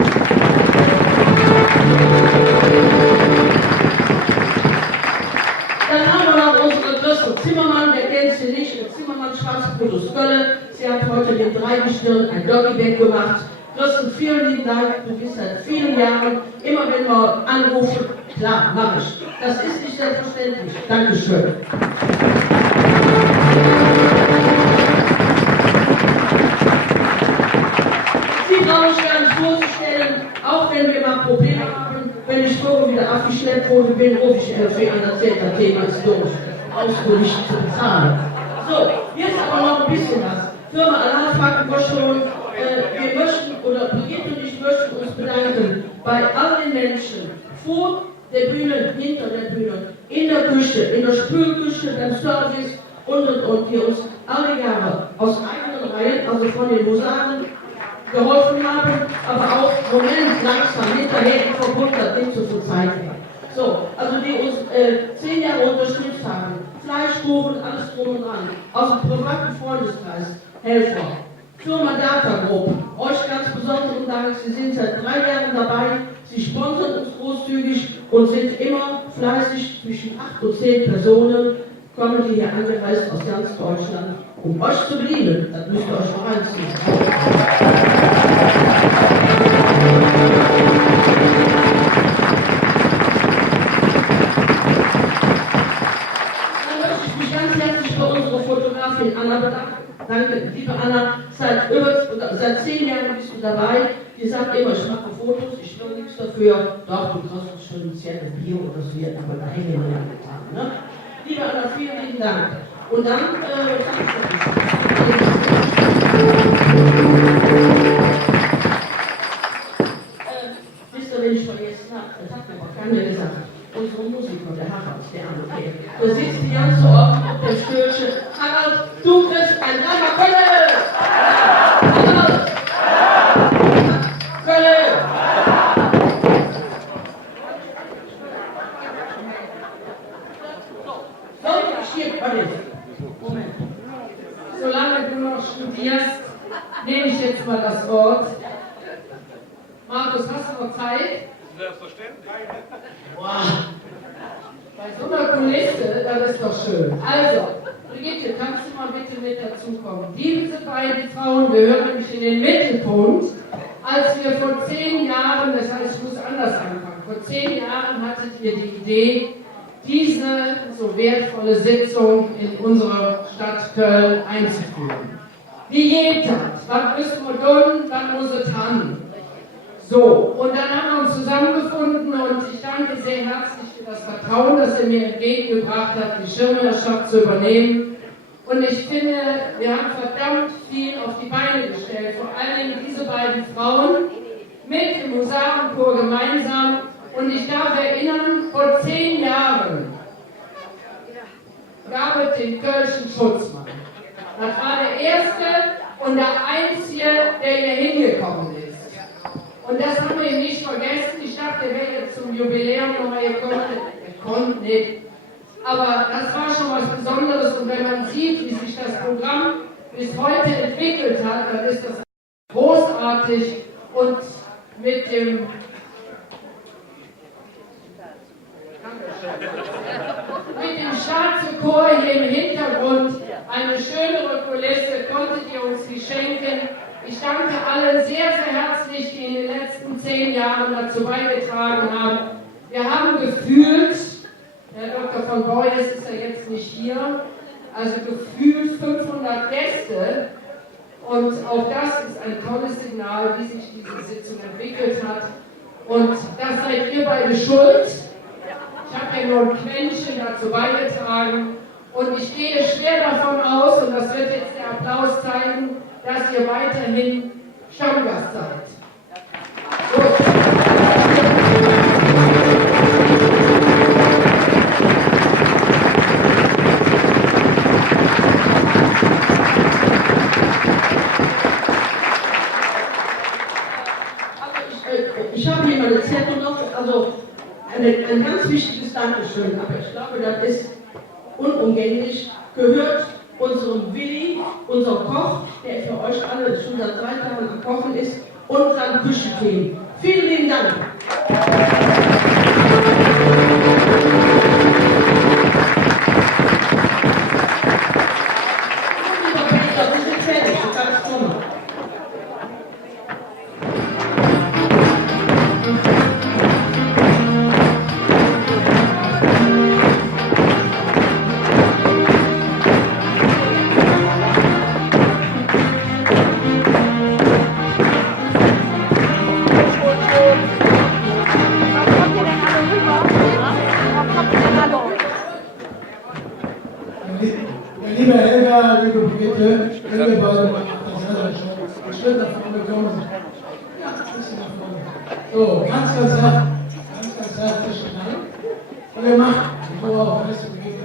Dann haben wir noch unsere Christel Zimmermann, der kennt sie nicht, der Zimmermann Schwarzbrot aus Köln. Sie hat heute den Dreigestirn ein Doggybag gemacht. Christel, vielen lieben Dank, du bist seit vielen Jahren, immer wenn wir anrufen, klar, mach ich. Das ist nicht selbstverständlich. Dankeschön. Sie brauche ich gar nicht vorzustellen, auch wenn wir mal Probleme haben, wenn ich vorher wieder abgeschleppt worden bin, rufe ich LV an, erzählt das Thema ist durch, ausführlich zu bezahlen. So, jetzt aber noch ein bisschen was. Firma Alarmfacken Boschon, wir möchten, oder Brigitte und ich möchten uns bedanken bei all den Menschen, vor der Bühne, hinter der Bühne, in der Küche, in der Spülküche, beim Service und, die uns alle Jahre aus eigenen Reihen, also von den Husaren, geholfen haben, aber auch im Moment langsam hinterher im Verbund das nicht zu verzeichnen. So, also die uns 10 Jahre unterstützt haben, Fleischkuchen, alles drum und dran, aus dem privaten Freundeskreis, Helfer, Firma Data Group, euch ganz besonderen Dank, Sie sind seit 3 Jahren dabei, Sie sponsern uns großzügig und sind immer fleißig, zwischen 8 und 10 Personen, kommen die hier angereist aus ganz Deutschland, um euch zu bedienen. Das müsst ihr euch noch reinziehen. Dann möchte ich mich ganz herzlich bei unserer Fotografin Anna bedanken. Danke, liebe Anna, seit 10 Jahren bist du dabei. Die sagt immer, ich mache Fotos, ich will nichts dafür. Doch, du kriegst uns schon ein Zert Bier oder so, aber da hängen wir ja getan. Ne? Liebe Anna, vielen lieben Dank. Und dann, wisst ihr, wen ich vergessen habe? Das hat mir aber keiner gesagt. Unsere Musiker, der Harald, der andere. Da sitzt die ganz so oft auf der Stürche. Harald, du kriegst ein Drama Kölle! Harald! Kölle! Moment. Solange du noch studierst, nehme ich jetzt mal das Wort. Markus, hast du noch Zeit? Selbstverständlich. Wow. Bei so einer Kulisse, das ist doch schön. Also, Brigitte, kannst du mal bitte mit dazukommen? Diese beiden Frauen gehören nämlich in den Mittelpunkt, als wir vor 10 Jahren, das heißt, ich muss anders anfangen, vor 10 Jahren hattet ihr die Idee, diese so wertvolle Sitzung in unserer Stadt Köln einzuführen. Wie jeden Tag, was müssen wir tun, was muss es haben? So, und dann haben wir uns zusammengefunden und ich danke sehr herzlich für das Vertrauen, das ihr mir entgegengebracht habt, die Schirmherrschaft zu übernehmen. Und ich finde, wir haben verdammt viel auf die Beine gestellt, vor allen Dingen diese beiden Frauen mit dem Husarenchor gemeinsam. Und ich darf erinnern, vor 10 Jahren gab es den Kölschen Schutzmann. Das war der erste und der einzige, der hier hingekommen ist. Und das haben wir ihm nicht vergessen. Ich dachte, er wäre jetzt zum Jubiläum nochmal gekommen. Er konnte nicht. Aber das war schon was Besonderes. Und wenn man sieht, wie sich das Programm bis heute entwickelt hat, dann ist das großartig. Und mit dem Staatschor hier im Hintergrund eine schönere Kulisse konntet ihr uns nicht schenken. Ich danke allen sehr, sehr herzlich, die in den letzten 10 Jahren dazu beigetragen haben. Wir haben gefühlt, Herr Dr. von Boyes ist ja jetzt nicht hier, also gefühlt 500 Gäste. Und auch das ist ein tolles Signal, wie sich diese Sitzung entwickelt hat. Und das seid ihr beide schuld. Ich habe ja nur ein Quäntchen dazu beigetragen. Und ich gehe schwer davon aus, und das wird jetzt der Applaus zeigen, dass ihr weiterhin Stammgast seid. Gut. ein ganz wichtiges Dankeschön, aber ich glaube, das ist unumgänglich, gehört unserem Willi, unser Koch, der für euch alle schon seit 3 Tagen am Kochen ist, und seinem Küchenteam. Vielen lieben Dank. Liebe Helga, liebe Brigitte, liebe beide, das schon ein Schritt nach vorne gekommen. Ja, ein bisschen nach vorne. So, ganz herzlichen Dank. Und ihr macht, ich glaube auch, weißt du, Brigitte,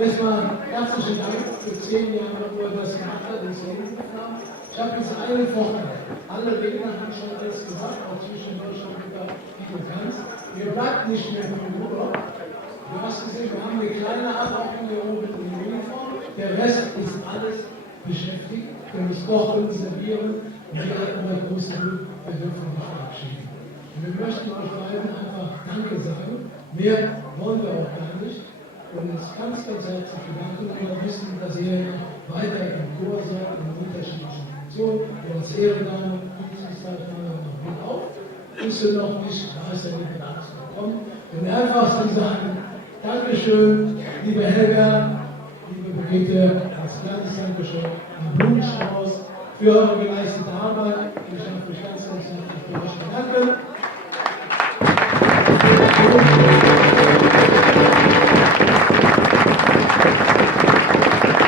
erstmal herzlichen Dank für 10 Jahre, wo ihr das gemacht habt und so hingebracht habt. Ich habe jetzt eine Woche, alle Redner haben schon alles gesagt, auch zwischendurch schon wieder, wie du kannst. Mir bleibt nicht mehr viel über. Du hast gesehen, wir haben eine kleine Abordnung hier oben in der Uniform. Der Rest ist alles beschäftigt. Wir müssen kochen, servieren und wir hatten mal große Glück, wir dürfen uns verabschieden. Und wir möchten euch beiden einfach Danke sagen. Mehr wollen wir auch gar nicht. Und uns ganz herzlich bedanken. Wir wissen, dass ihr weiter im Chor seid, in unterschiedlichen Funktionen. Wir als Ehrendame, Betriebsleiter, noch mit auf. Ist er noch nicht, da ist er mit der Angst gekommen. Und einfach zu sagen, Dankeschön, liebe Helga, liebe Brigitte, als kleines Dankeschön, ein Blumenstrauß für eure geleistete Arbeit. Ich möchte mich ganz herzlich für euch bedanken.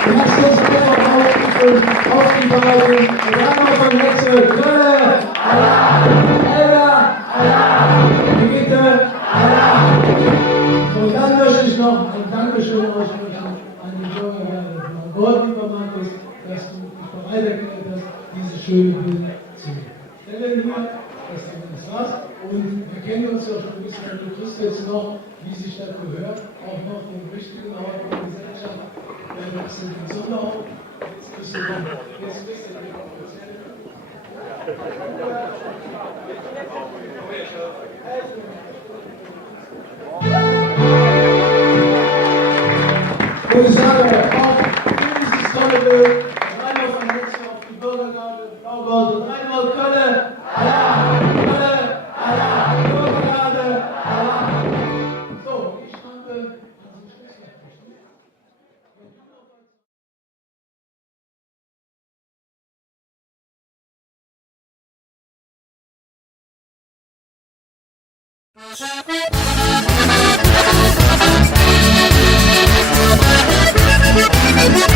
Und lasst uns einfach aufgebaut und einmal von Hexe, Kölle, Helga, Brigitte, und dann möchte ich noch ein Dankeschön aussprechen an den Bürgermeister von Gott, lieber Markus, dass du dich bereit erklärt hast, diese schöne Bild zu stellen hier. Das war's. Und wir kennen uns ja schon ein bisschen, du kriegst jetzt noch, wie sich das gehört, auch noch den richtigen Ort der Gesellschaft. Ja, das sind die Sonne auf. Jetzt bist du wieder offiziell. Und ich sage, auch dieses tolle Bild, dreimal von Hexe auf die Bürgergarde, Blaugard und dreimal Kölle, Allah, Kölle, Allah, Bürgergarde, Allah. So, ich habe Thank you.